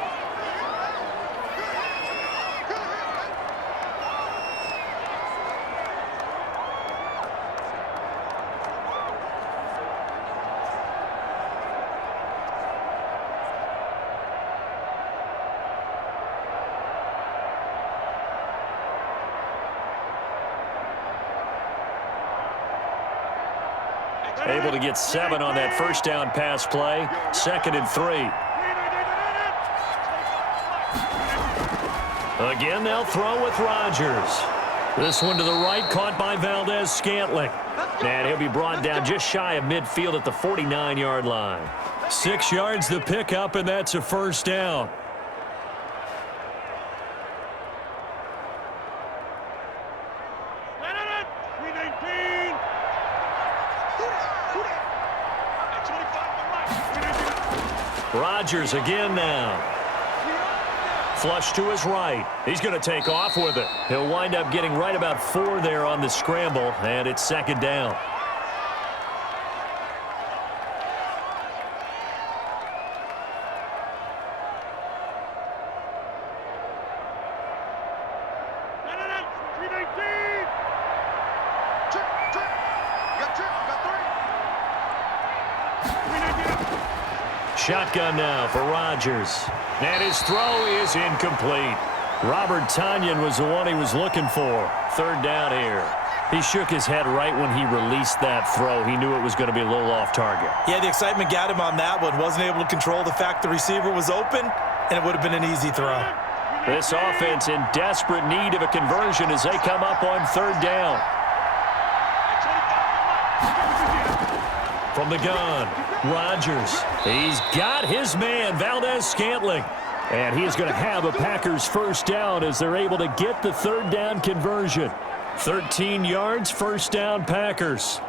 Able to get 7 on that first down pass play. 2nd and 3. Again, they'll throw with Rodgers. This one to the right, caught by Valdez-Scantling. And he'll be brought down just shy of midfield at the 49-yard line. 6 yards the pickup, and that's a first down. Rodgers again now. Flush to his right. He's going to take off with it. He'll wind up getting right about 4 there on the scramble, and it's 2nd down. Shotgun now for Rodgers. And his throw is incomplete. Robert Tonyan was the one he was looking for. 3rd down here. He shook his head right when he released that throw. He knew it was going to be a little off target. Yeah, the excitement got him on that one. Wasn't able to control the fact the receiver was open, and it would have been an easy throw. This offense in desperate need of a conversion as they come up on 3rd down. From the gun, Rodgers. He's got his man, Valdez-Scantling. And he is going to have a Packers first down as they're able to get the 3rd down conversion. 13 yards, first down, Packers.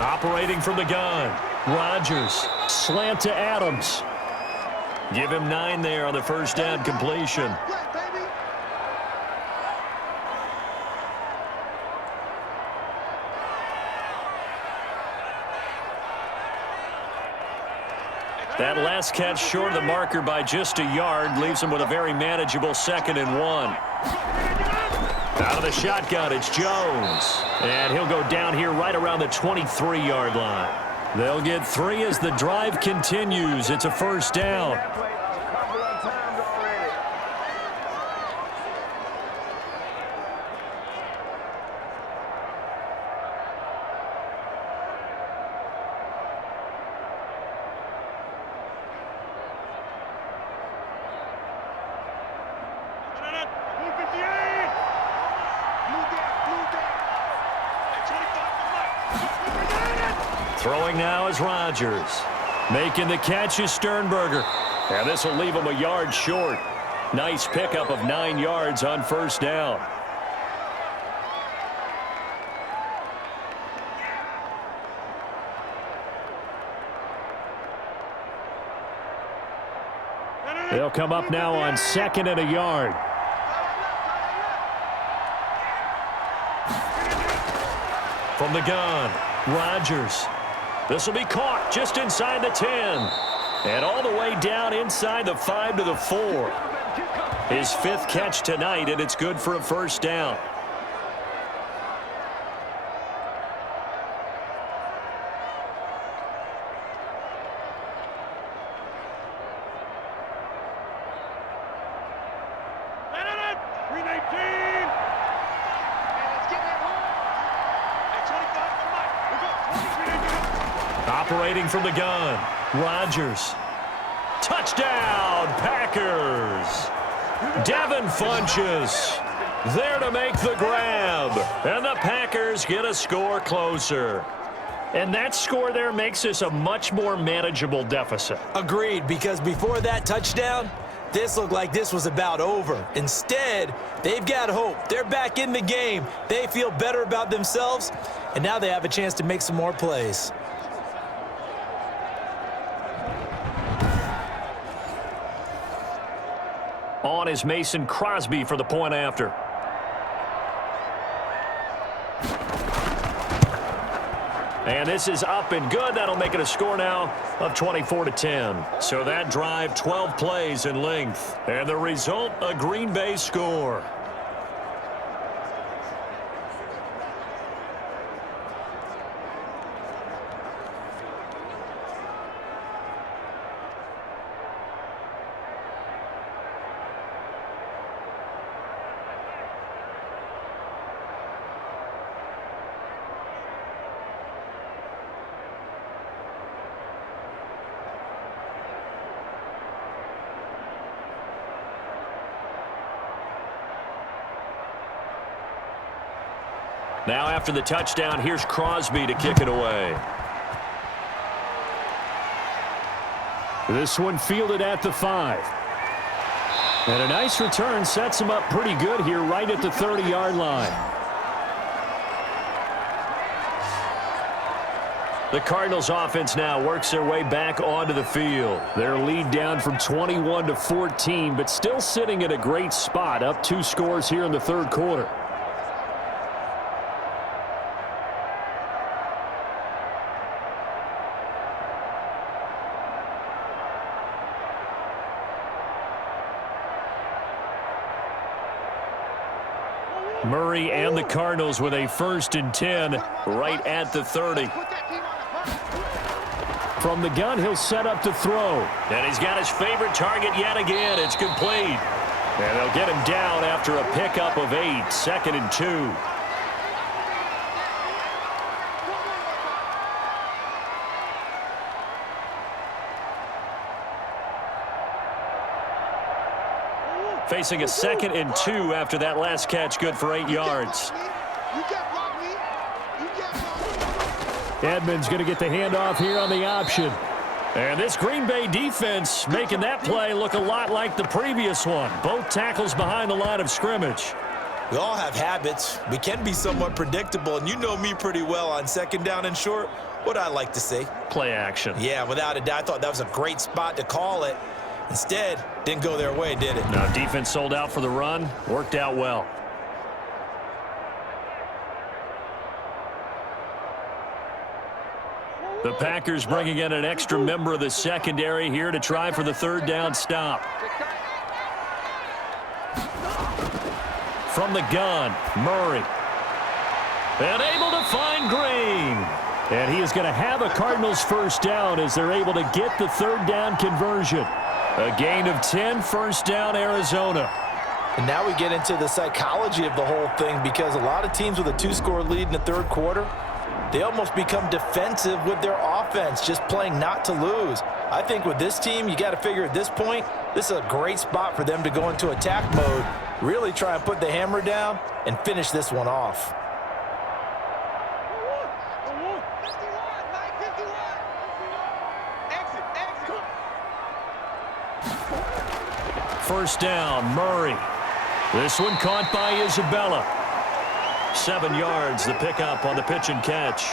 Operating from the gun, Rodgers, slant to Adams. Give him 9 there on the first down completion. That last catch short of the marker by just a yard leaves him with a very manageable 2nd and 1. Out of the shotgun, it's Jones. And he'll go down here right around the 23-yard line. They'll get 3 as the drive continues. It's a first down. Throwing now is Rodgers. Making the catch is Sternberger. And this will leave him a yard short. Nice pickup of 9 yards on first down. They'll come up now on 2nd and a yard. From the gun, Rodgers. This will be caught just inside the 10. And all the way down inside the 5 to the 4. His 5th catch tonight, and it's good for a first down. Operating from the gun, Rodgers. Touchdown, Packers. Devin Funchess. There to make the grab. And the Packers get a score closer. And that score there makes this a much more manageable deficit. Agreed, because before that touchdown, this looked like this was about over. Instead, they've got hope. They're back in the game. They feel better about themselves, and now they have a chance to make some more plays. On is Mason Crosby for the point after. And this is up and good. That'll make it a score now of 24-10. So that drive, 12 plays in length. And the result, a Green Bay score. Now after the touchdown, here's Crosby to kick it away. This one fielded at the 5. And a nice return sets him up pretty good here right at the 30-yard line. The Cardinals offense now works their way back onto the field. Their lead down from 21-14, but still sitting at a great spot, up 2 scores here in the third quarter. Murray and the Cardinals with a 1st and 10 right at the 30. From the gun, he'll set up to throw. And he's got his favorite target yet again. It's complete. And they'll get him down after a pickup of 8, 2nd and 2. Facing a 2nd and 2 after that last catch, good for 8 yards. Edmonds going to get the handoff here on the option. And this Green Bay defense making that play look a lot like the previous one. Both tackles behind the line of scrimmage. We all have habits. We can be somewhat predictable, and you know me pretty well on 2nd down and short. What I like to say? Play action. Yeah, without a doubt. I thought that was a great spot to call it. Instead, didn't go their way, did it? Now, defense sold out for the run. Worked out well. The Packers bringing in an extra member of the secondary here to try for the 3rd down stop. From the gun, Murray. And able to find Green. And he is going to have a Cardinals 1st down as they're able to get the 3rd down conversion. A gain of 10, 1st down, Arizona. And now we get into the psychology of the whole thing, because a lot of teams with a 2-score lead in the 3rd quarter, they almost become defensive with their offense, just playing not to lose. I think with this team, you got to figure at this point, this is a great spot for them to go into attack mode, really try and put the hammer down and finish this one off. First down, Murray. This one caught by Isabella. 7 yards, the pickup on the pitch and catch.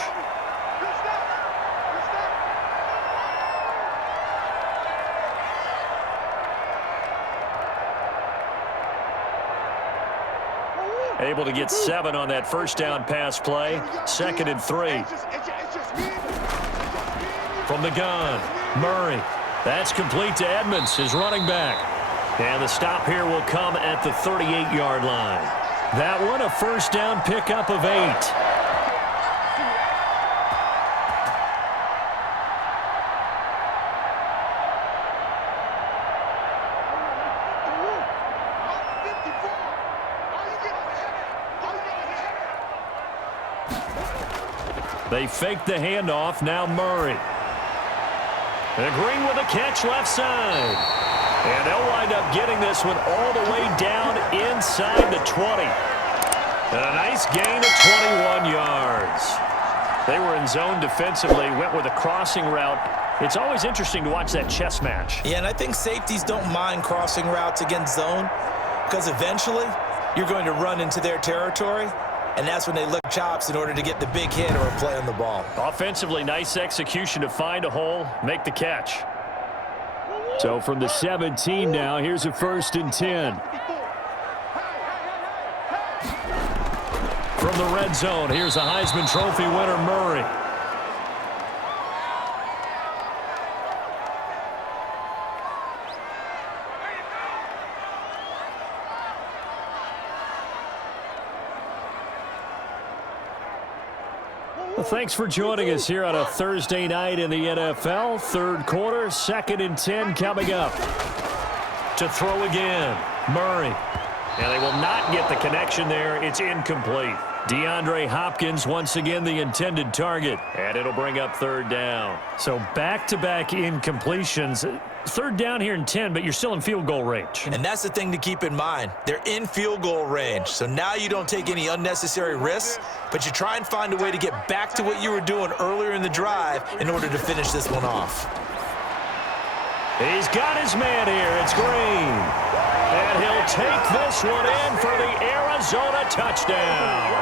Able to get 7 on that 1st down pass play. 2nd and 3. From the gun, Murray. That's complete to Edmonds, his running back. And the stop here will come at the 38-yard line. That one, a 1st down pickup of 8. They fake the handoff. Now Murray. And Green with a catch left side. And they'll wind up getting this one all the way down inside the 20. And a nice gain of 21 yards. They were in zone defensively, went with a crossing route. It's always interesting to watch that chess match. Yeah, and I think safeties don't mind crossing routes against zone because eventually you're going to run into their territory, and that's when they lick chops in order to get the big hit or a play on the ball. Offensively, nice execution to find a hole, make the catch. So from the 17 now, here's a 1st and 10. From the red zone, here's a Heisman Trophy winner, Murray. Well, thanks for joining us here on a Thursday night in the NFL. Third quarter, 2nd and 10 coming up. To throw again, Murray. And they will not get the connection there. It's incomplete. DeAndre Hopkins once again the intended target. And it'll bring up 3rd down. So back-to-back incompletions. 3rd down here and 10, but you're still in field goal range. And that's the thing to keep in mind. They're in field goal range. So now you don't take any unnecessary risks, but you try and find a way to get back to what you were doing earlier in the drive in order to finish this one off. He's got his man here. It's Green. And he'll take this one in for the Arizona touchdown.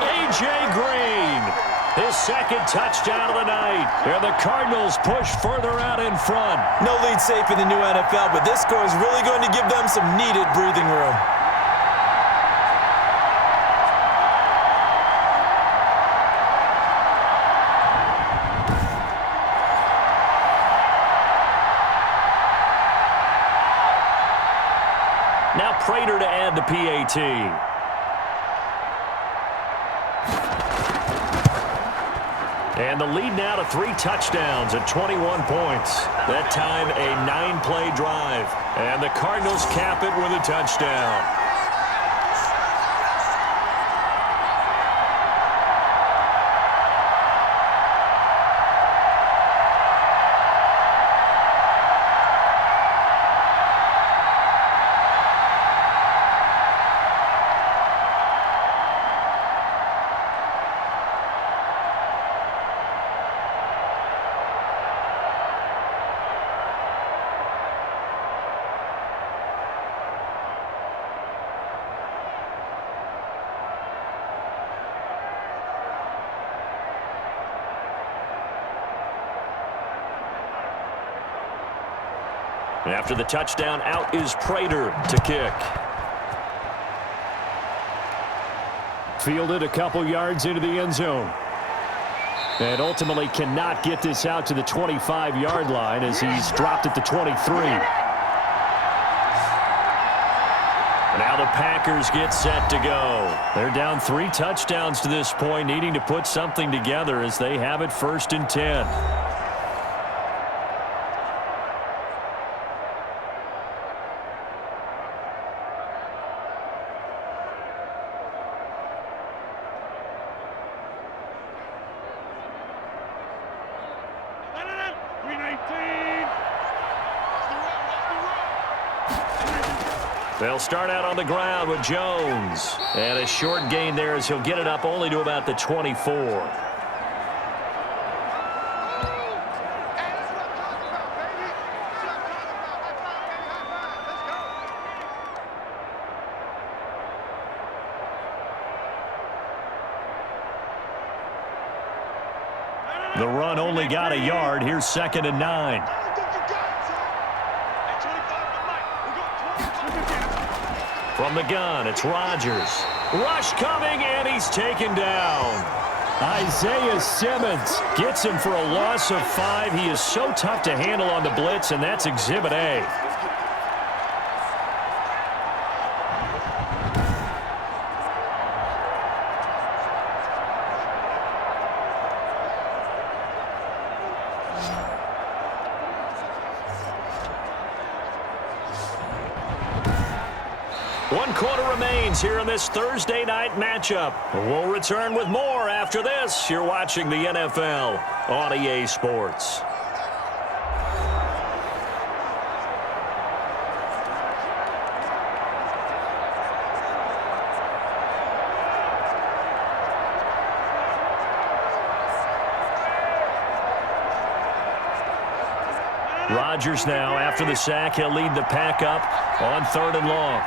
A.J. Green, his 2nd touchdown of the night. And the Cardinals push further out in front. No lead safe in the new NFL, but this score is really going to give them some needed breathing room. Now Prater to add the PAT. And the lead now to 3 touchdowns at 21 points. That time a 9-play drive. And the Cardinals cap it with a touchdown. After the touchdown, out is Prater to kick. Fielded a couple yards into the end zone. And ultimately cannot get this out to the 25-yard line as he's dropped at the 23. Now the Packers get set to go. They're down 3 touchdowns to this point, needing to put something together as they have it 1st and 10. They'll start out on the ground with Jones. And a short gain there as he'll get it up only to about the 24. The run only got a yard. Here's 2nd and 9. From the gun, it's Rodgers. Rush coming, and he's taken down. Isaiah Simmons gets him for a loss of 5. He is so tough to handle on the blitz, and that's Exhibit A. One quarter remains here in this Thursday night matchup. We'll return with more after this. You're watching the NFL on EA Sports. Rodgers now after the sack. He'll lead the pack up on 3rd and long.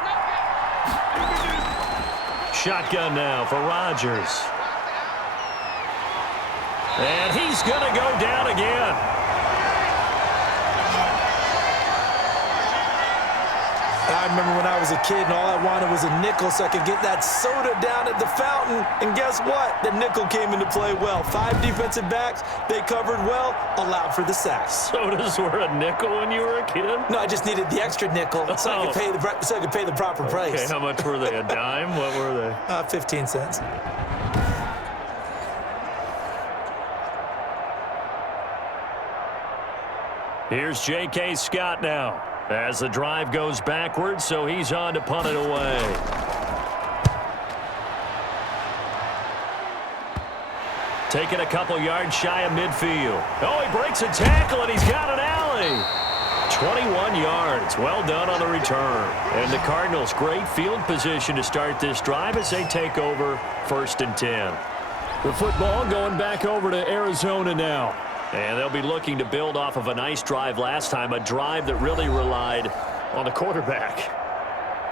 Shotgun now for Rodgers. And he's going to go down again. I remember when I was a kid and all I wanted was a nickel so I could get that soda down at the fountain. And guess what? The nickel came into play well. 5 defensive backs, they covered well, allowed for the sacks. Sodas were a nickel when you were a kid? No, I just needed the extra nickel so I could pay the proper price. Okay, how much were they? A dime? What were they? 15 cents. Here's J.K. Scott now as the drive goes backwards, so he's on to punt it away. Taking a couple yards shy of midfield. Oh, he breaks a tackle, and he's got an alley. 21 yards. Well done on the return. And the Cardinals, great field position to start this drive as they take over 1st and 10. The football going back over to Arizona now. And they'll be looking to build off of a nice drive last time, a drive that really relied on the quarterback.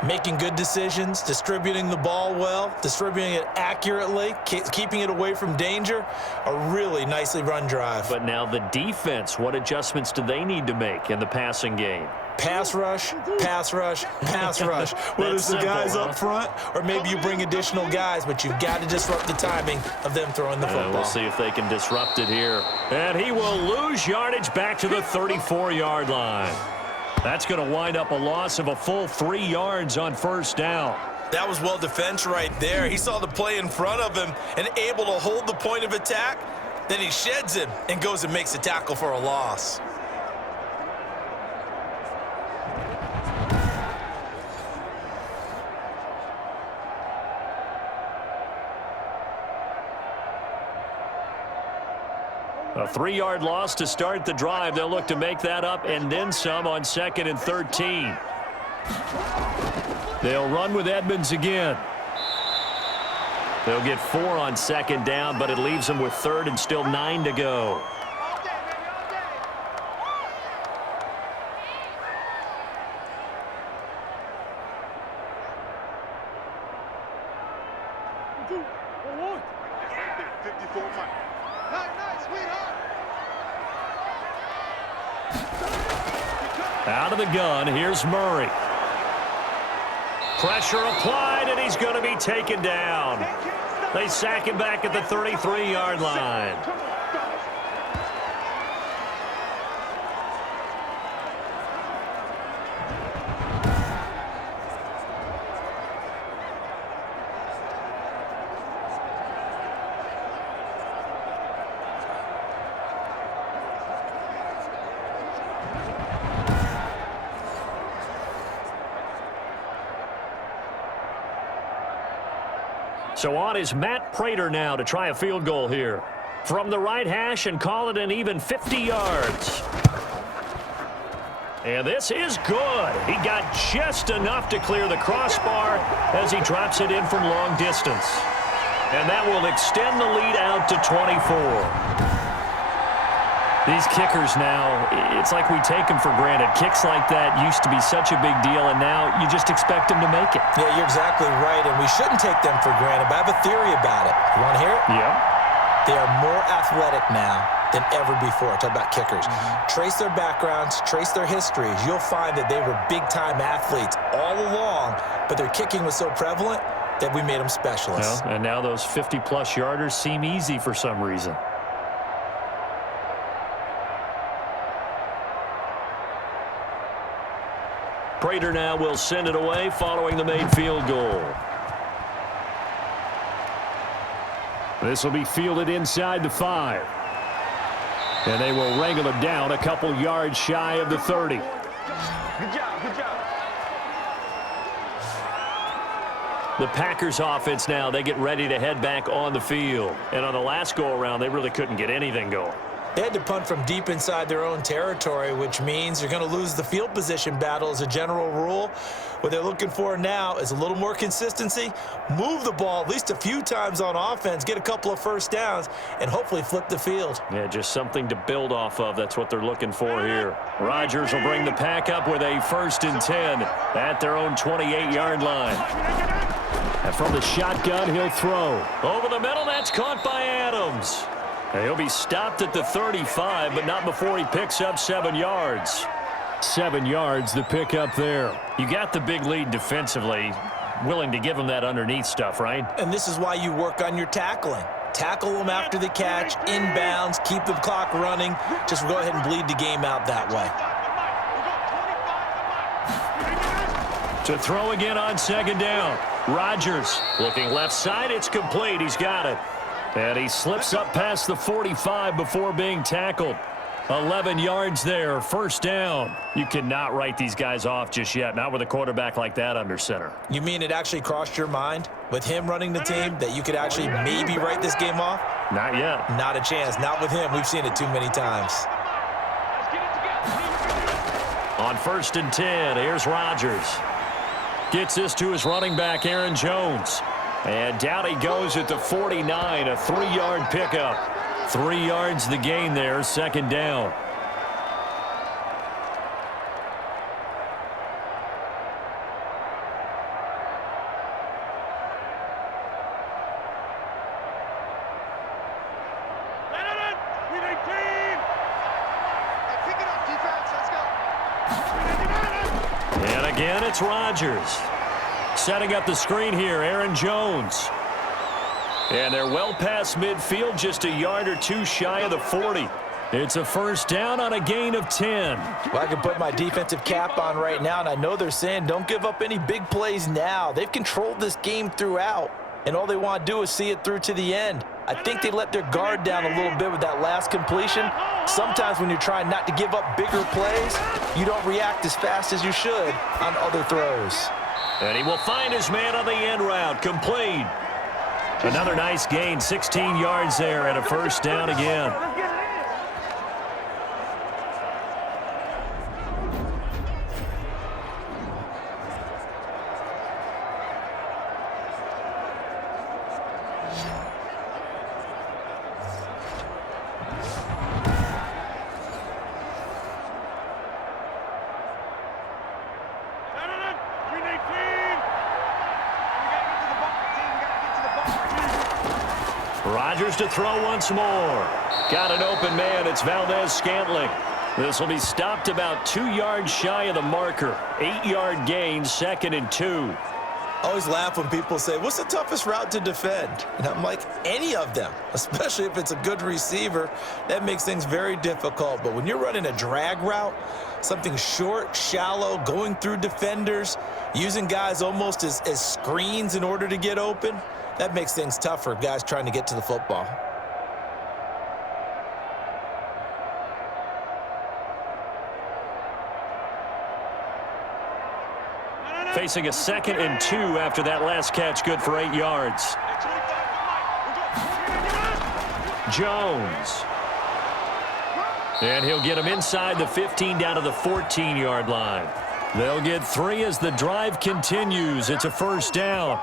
Making good decisions, distributing the ball well, distributing it accurately, keeping it away from danger. A really nicely run drive. But now the defense, what adjustments do they need to make in the passing game? Pass rush, pass rush, pass rush. Whether it's the guys up front or maybe you bring additional guys, but you've got to disrupt the timing of them throwing the football. We'll see if they can disrupt it here. And he will lose yardage back to the 34-yard line. That's going to wind up a loss of a full 3 yards on 1st down. That was well defense right there. He saw the play in front of him and able to hold the point of attack. Then he sheds him and goes and makes a tackle for a loss. A 3-yard loss to start the drive. They'll look to make that up and then some on 2nd and 13. They'll run with Edmonds again. They'll get 4 on 2nd down, but it leaves them with 3rd and still 9 to go. Out of the gun, here's Murray. Pressure applied, and he's going to be taken down. They sack him back at the 33-yard line. So on is Matt Prater now to try a field goal here. From the right hash and call it an even 50 yards. And this is good. He got just enough to clear the crossbar as he drops it in from long distance. And that will extend the lead out to 24. These kickers now, it's like we take them for granted. Kicks like that used to be such a big deal, and now you just expect them to make it. Yeah, you're exactly right, and we shouldn't take them for granted, but I have a theory about it. You want to hear it? Yeah. They are more athletic now than ever before. Talk about kickers. Trace their backgrounds, trace their histories. You'll find that they were big-time athletes all along, but their kicking was so prevalent that we made them specialists. Well, and now those 50-plus yarders seem easy for some reason. Prater now will send it away following the made field goal. This will be fielded inside the 5. And they will wrangle him down a couple yards shy of the 30. Good job, good job. The Packers offense now, they get ready to head back on the field. And on the last go-around, they really couldn't get anything going. They had to punt from deep inside their own territory, which means you're going to lose the field position battle as a general rule. What they're looking for now is a little more consistency, move the ball at least a few times on offense, get a couple of first downs, and hopefully flip the field. Yeah, just something to build off of. That's what they're looking for here. Rodgers will bring the pack up with a 1st and 10 at their own 28-yard line. And from the shotgun, he'll throw. Over the middle, that's caught by Adams. And he'll be stopped at the 35, but not before he picks up 7 yards. 7 yards, the pickup there. You got the big lead defensively, willing to give them that underneath stuff, right? And this is why you work on your tackling. Tackle them after the catch, inbounds, keep the clock running. Just go ahead and bleed the game out that way. To throw again on 2nd down. Rodgers looking left side. It's complete. He's got it. And he slips up past the 45 before being tackled. 11 yards there, 1st down. You cannot write these guys off just yet, not with a quarterback like that under center. You mean it actually crossed your mind with him running the team that you could actually maybe write this game off? Not yet. Not a chance. Not with him. We've seen it too many times. On 1st and 10, here's Rodgers. Gets this to his running back, Aaron Jones. And down he goes at the 49, a 3-yard pickup. 3 yards the gain there, 2nd down. And again, it's Rodgers. Setting up the screen here, Aaron Jones. And they're well past midfield, just a yard or two shy of the 40. It's a 1st down on a gain of 10. Well, I can put my defensive cap on right now, and I know they're saying don't give up any big plays now. They've controlled this game throughout, and all they want to do is see it through to the end. I think they let their guard down a little bit with that last completion. Sometimes when you're trying not to give up bigger plays, you don't react as fast as you should on other throws. And he will find his man on the end route, complete. Another nice gain, 16 yards there, and a 1st down again. Rodgers to throw once more. Got an open man. It's Valdez-Scantling. This will be stopped about 2 yards shy of the marker. 8-yard gain, 2nd and 2. I always laugh when people say, what's the toughest route to defend? And I'm like, any of them, especially if it's a good receiver. That makes things very difficult. But when you're running a drag route, something short, shallow, going through defenders, using guys almost as screens in order to get open, that makes things tough for guys trying to get to the football. Facing a 2nd and 2 after that last catch, good for 8 yards. Jones. And he'll get him inside the 15 down to the 14-yard line. They'll get 3 as the drive continues. It's a 1st down.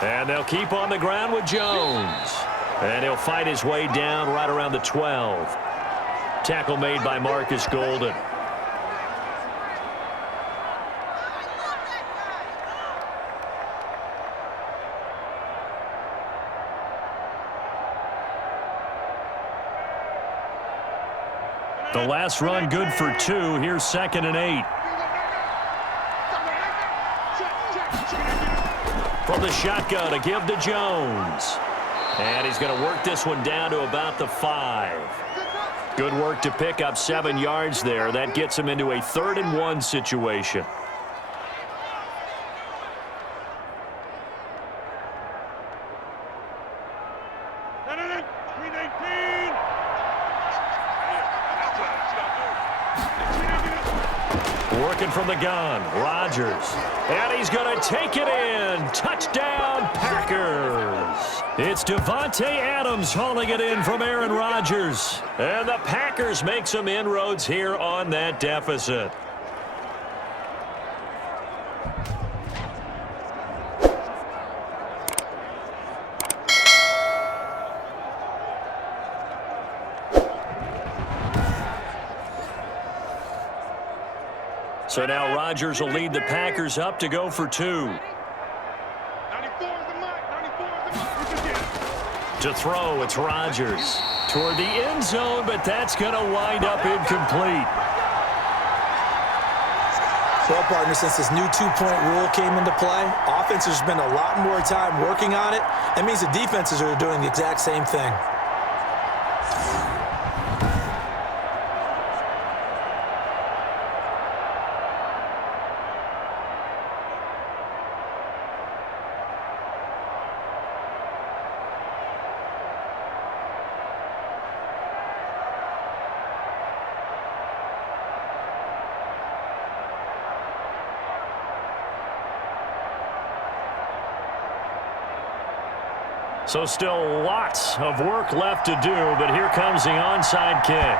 And they'll keep on the ground with Jones. And he'll fight his way down right around the 12. Tackle made by Marcus Golden. The last run good for 2. Here's 2nd and 8. From the shotgun, a give to Jones. And he's going to work this one down to about the 5. Good work to pick up 7 yards there. That gets him into a 3rd and 1 situation. looking from the gun. Rodgers. And he's going to take it in. Touchdown, Packers. It's Devontae Adams hauling it in from Aaron Rodgers. And the Packers make some inroads here on that deficit. So now Rodgers will lead the Packers up to go for 2. 94 is the mark. 94 is the mark. To throw, it's Rodgers. Toward the end zone, but that's going to wind up incomplete. Well, partner, since this new two-point rule came into play, offenses spend a lot more time working on it. That means the defenses are doing the exact same thing. So still lots of work left to do, but here comes the onside kick.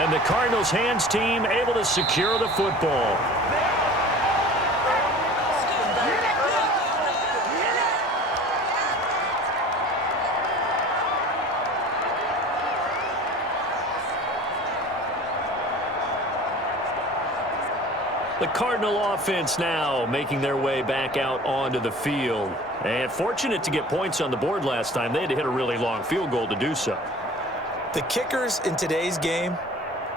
And the Cardinals hands team able to secure the football. The Cardinal offense now making their way back out onto the field. And fortunate to get points on the board last time. They had to hit a really long field goal to do so. The kickers in today's game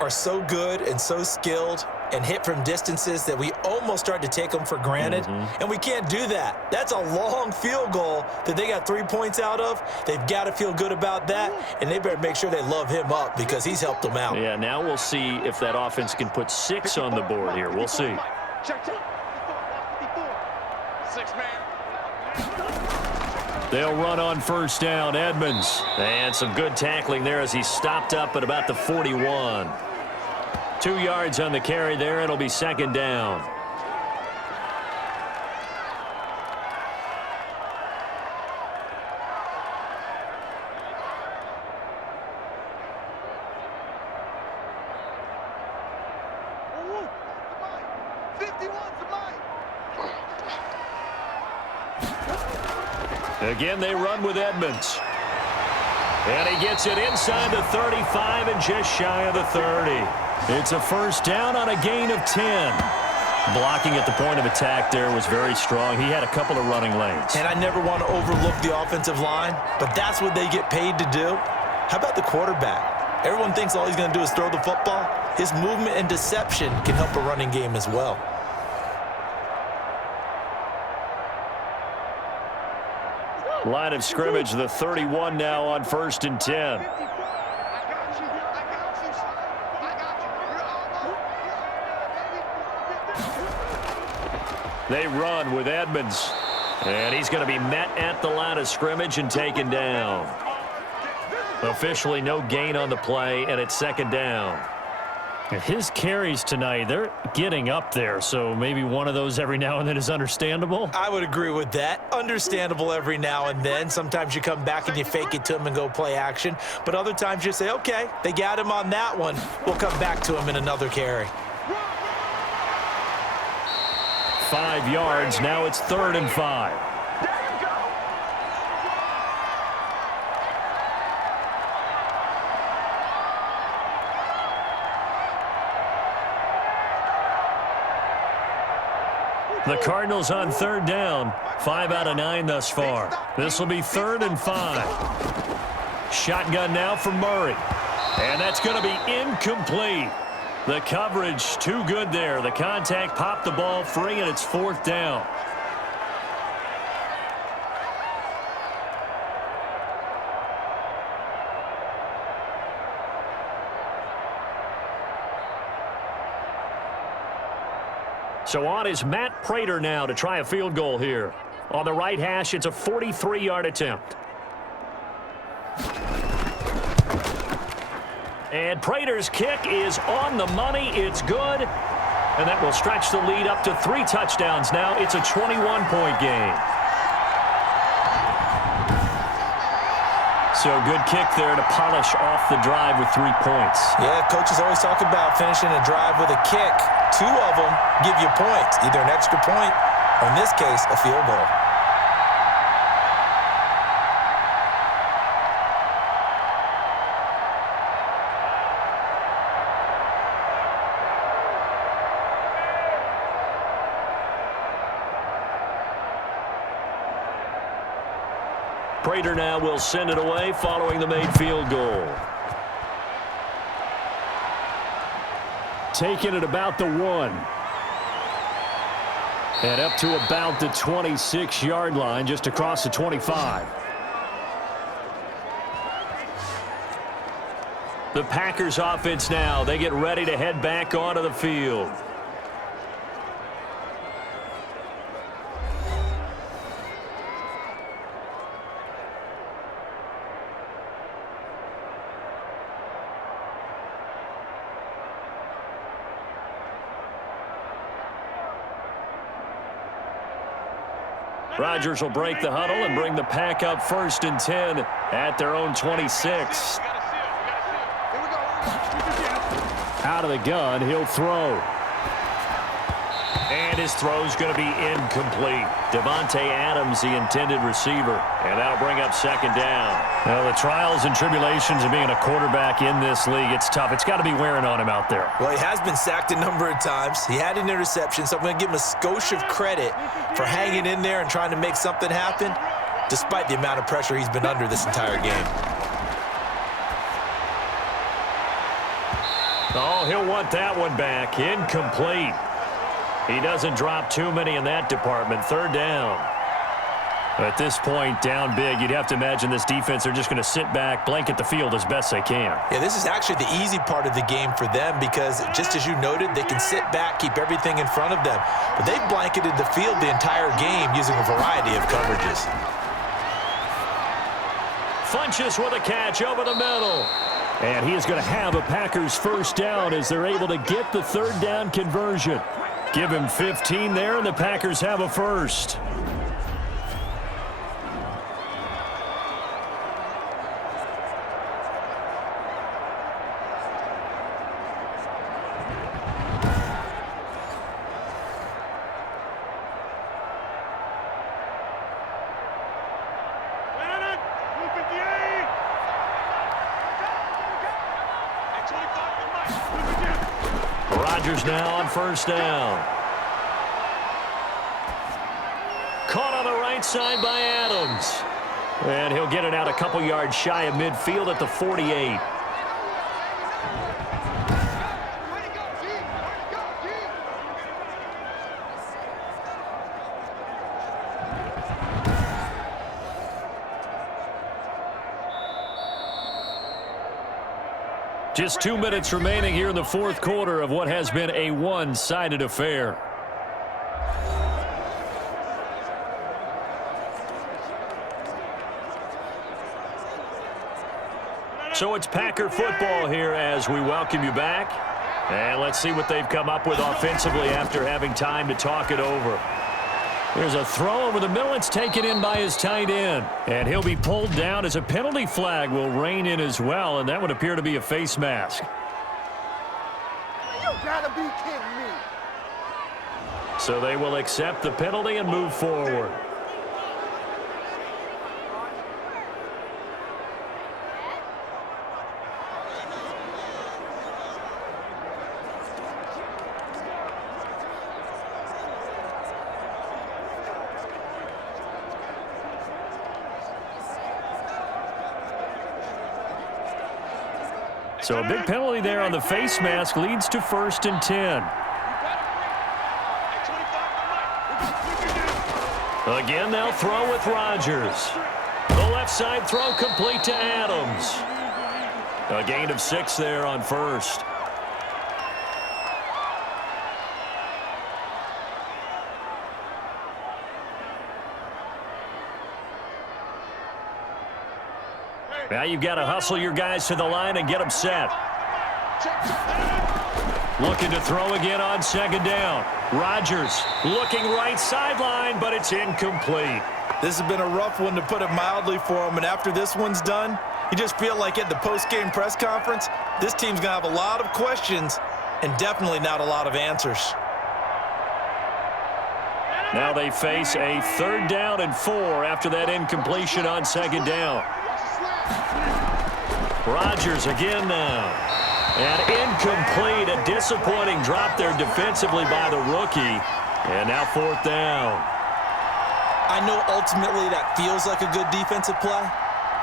are so good and so skilled and hit from distances that we almost start to take them for granted. And we can't do that. That's a long field goal that they got 3 points out of. They've got to feel good about that, and they better make sure they love him up because he's helped them out. Yeah, now we'll see if that offense can put 6 on the board here. We'll see. Check. 6 man. They'll run on first down. Edmonds. And some good tackling there as he stopped up at about the 41. 2 yards on the carry there. It'll be second down. Again, they run with Edmonds. And he gets it inside the 35 and just shy of the 30. It's a first down on a gain of 10. Blocking at the point of attack there was very strong. He had a couple of running lanes. And I never want to overlook the offensive line, but that's what they get paid to do. How about the quarterback? Everyone thinks all he's going to do is throw the football. His movement and deception can help a running game as well. Line of scrimmage, the 31 now on first and 10. They run with Edmonds. And he's going to be met at the line of scrimmage and taken down. Officially no gain on the play, and it's second down. His carries tonight, they're getting up there, so maybe one of those every now and then is understandable. I would agree with that. Understandable every now and then. Sometimes you come back and you fake it to him and go play action. But other times you say, okay, they got him on that one. We'll come back to him in another carry. 5 yards. Now it's 3rd and 5. The Cardinals on 3rd down. 5 out of 9 thus far. This will be 3rd and 5. Shotgun now for Murray. And that's going to be incomplete. The coverage too good there. The contact popped the ball free, and it's 4th down. So on is Matt Prater now to try a field goal here. On the right hash, it's a 43-yard attempt. And Prater's kick is on the money. It's good. And that will stretch the lead up to 3 touchdowns now. It's a 21-point game. So good kick there to polish off the drive with 3 points. Yeah, coaches always talk about finishing a drive with a kick. 2 of them give you points, either an extra point or, in this case, a field goal. Prater now will send it away following the made field goal. Taking it about the 1. And up to about the 26-yard line, just across the 25. The Packers offense now, they get ready to head back onto the field. Rodgers will break the huddle and bring the pack up 1st and 10 at their own 26. Out of the gun, he'll throw. And his throw's going to be incomplete. Devontae Adams, the intended receiver. And that'll bring up 2nd down. Well, the trials and tribulations of being a quarterback in this league, it's tough. It's got to be wearing on him out there. Well, he has been sacked a number of times. He had an interception, so I'm going to give him a skosh of credit for hanging in there and trying to make something happen, despite the amount of pressure he's been under this entire game. Oh, he'll want that one back. Incomplete. He doesn't drop too many in that department. 3rd down. At this point, down big, you'd have to imagine this defense are just going to sit back, blanket the field as best they can. Yeah, this is actually the easy part of the game for them because, just as you noted, they can sit back, keep everything in front of them. But they've blanketed the field the entire game using a variety of coverages. Funches with a catch over the middle. And he is going to have a Packers 1st down as they're able to get the 3rd down conversion. Give him 15 there, and the Packers have a 1st. Rodgers now on 1st down. Caught on the right side by Adams. And he'll get it out a couple yards shy of midfield at the 48. Just 2 minutes remaining here in the 4th quarter of what has been a one-sided affair. So it's Packer football here as we welcome you back. And let's see what they've come up with offensively after having time to talk it over. There's a throw over the middle. It's taken in by his tight end. And he'll be pulled down as a penalty flag will rein in as well, and that would appear to be a face mask. You gotta be kidding me. So they will accept the penalty and move forward. So a big penalty there on the face mask leads to 1st and 10. Again, they'll throw with Rodgers. The left side throw complete to Adams. A gain of 6 there on 1st. Now you've got to hustle your guys to the line and get them set. Looking to throw again on second down. Rodgers looking right sideline, but it's incomplete. This has been a rough one, to put it mildly, for him. And after this one's done, you just feel like at the post-game press conference, this team's going to have a lot of questions and definitely not a lot of answers. Now they face a 3rd down and 4 after that incompletion on second down. Rodgers again now. And incomplete. A disappointing drop there defensively by the rookie. And now 4th down. I know ultimately that feels like a good defensive play,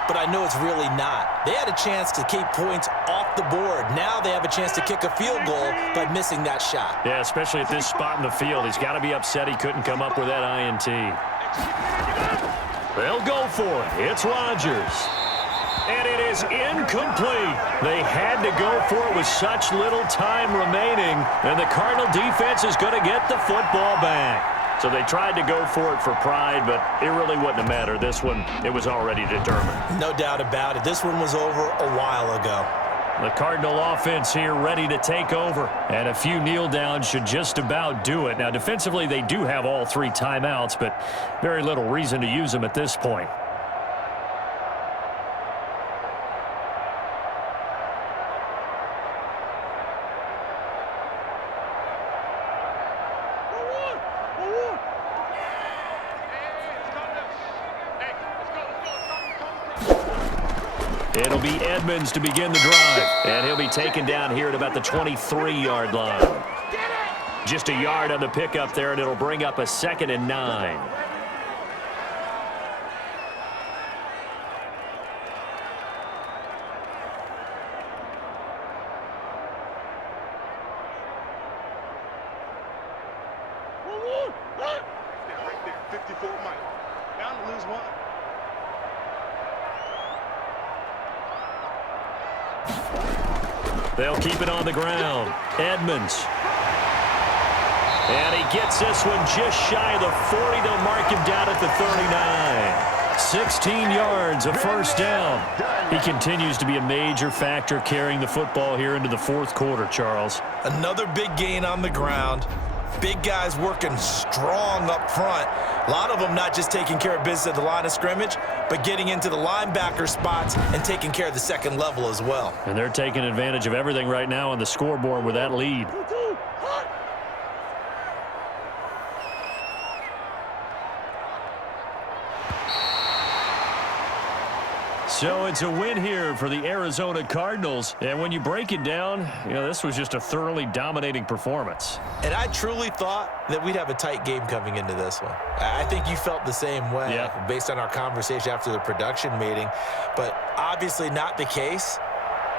but I know it's really not. They had a chance to keep points off the board. Now they have a chance to kick a field goal by missing that shot. Yeah, especially at this spot in the field. He's got to be upset he couldn't come up with that INT. They'll go for it. It's Rodgers. And it is incomplete. They had to go for it with such little time remaining, and the Cardinal defense is going to get the football back. So they tried to go for it for pride, but it really wouldn't have mattered. This one, it was already determined. No doubt about it. This one was over a while ago. The Cardinal offense here ready to take over, and a few kneel downs should just about do it. Now, defensively, they do have all 3 timeouts, but very little reason to use them at this point. It'll be Edmonds to begin the drive, and he'll be taken down here at about the 23-yard line. Just a yard on the pickup there, and it'll bring up a 2nd and 9. Right there, 54 Mike. Bound to lose one. They'll keep it on the ground. Edmonds. And he gets this one just shy of the 40. They'll mark him down at the 39. 16 yards, a 1st down. He continues to be a major factor carrying the football here into the 4th quarter, Charles. Another big gain on the ground. Big guys working strong up front. A lot of them not just taking care of business at the line of scrimmage, but getting into the linebacker spots and taking care of the second level as well. And they're taking advantage of everything right now on the scoreboard with that lead. So it's a win here for the Arizona Cardinals. And when you break it down, this was just a thoroughly dominating performance. And I truly thought that we'd have a tight game coming into this one. I think you felt the same way based on our conversation after the production meeting, but obviously not the case.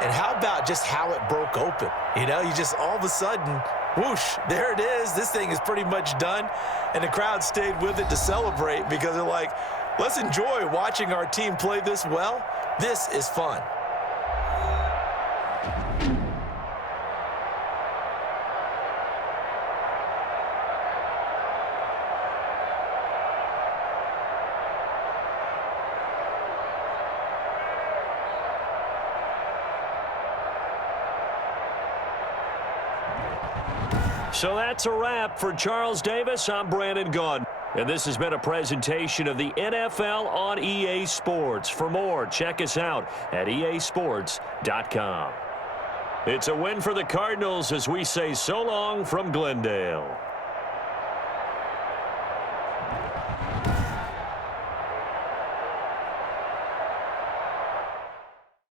And how about just how it broke open? You just all of a sudden, whoosh, there it is. This thing is pretty much done. And the crowd stayed with it to celebrate because they're like, let's enjoy watching our team play this well. This is fun. So that's a wrap for Charles Davis. I'm Brandon Gaudin. And this has been a presentation of the NFL on EA Sports. For more, check us out at easports.com. It's a win for the Cardinals as we say so long from Glendale.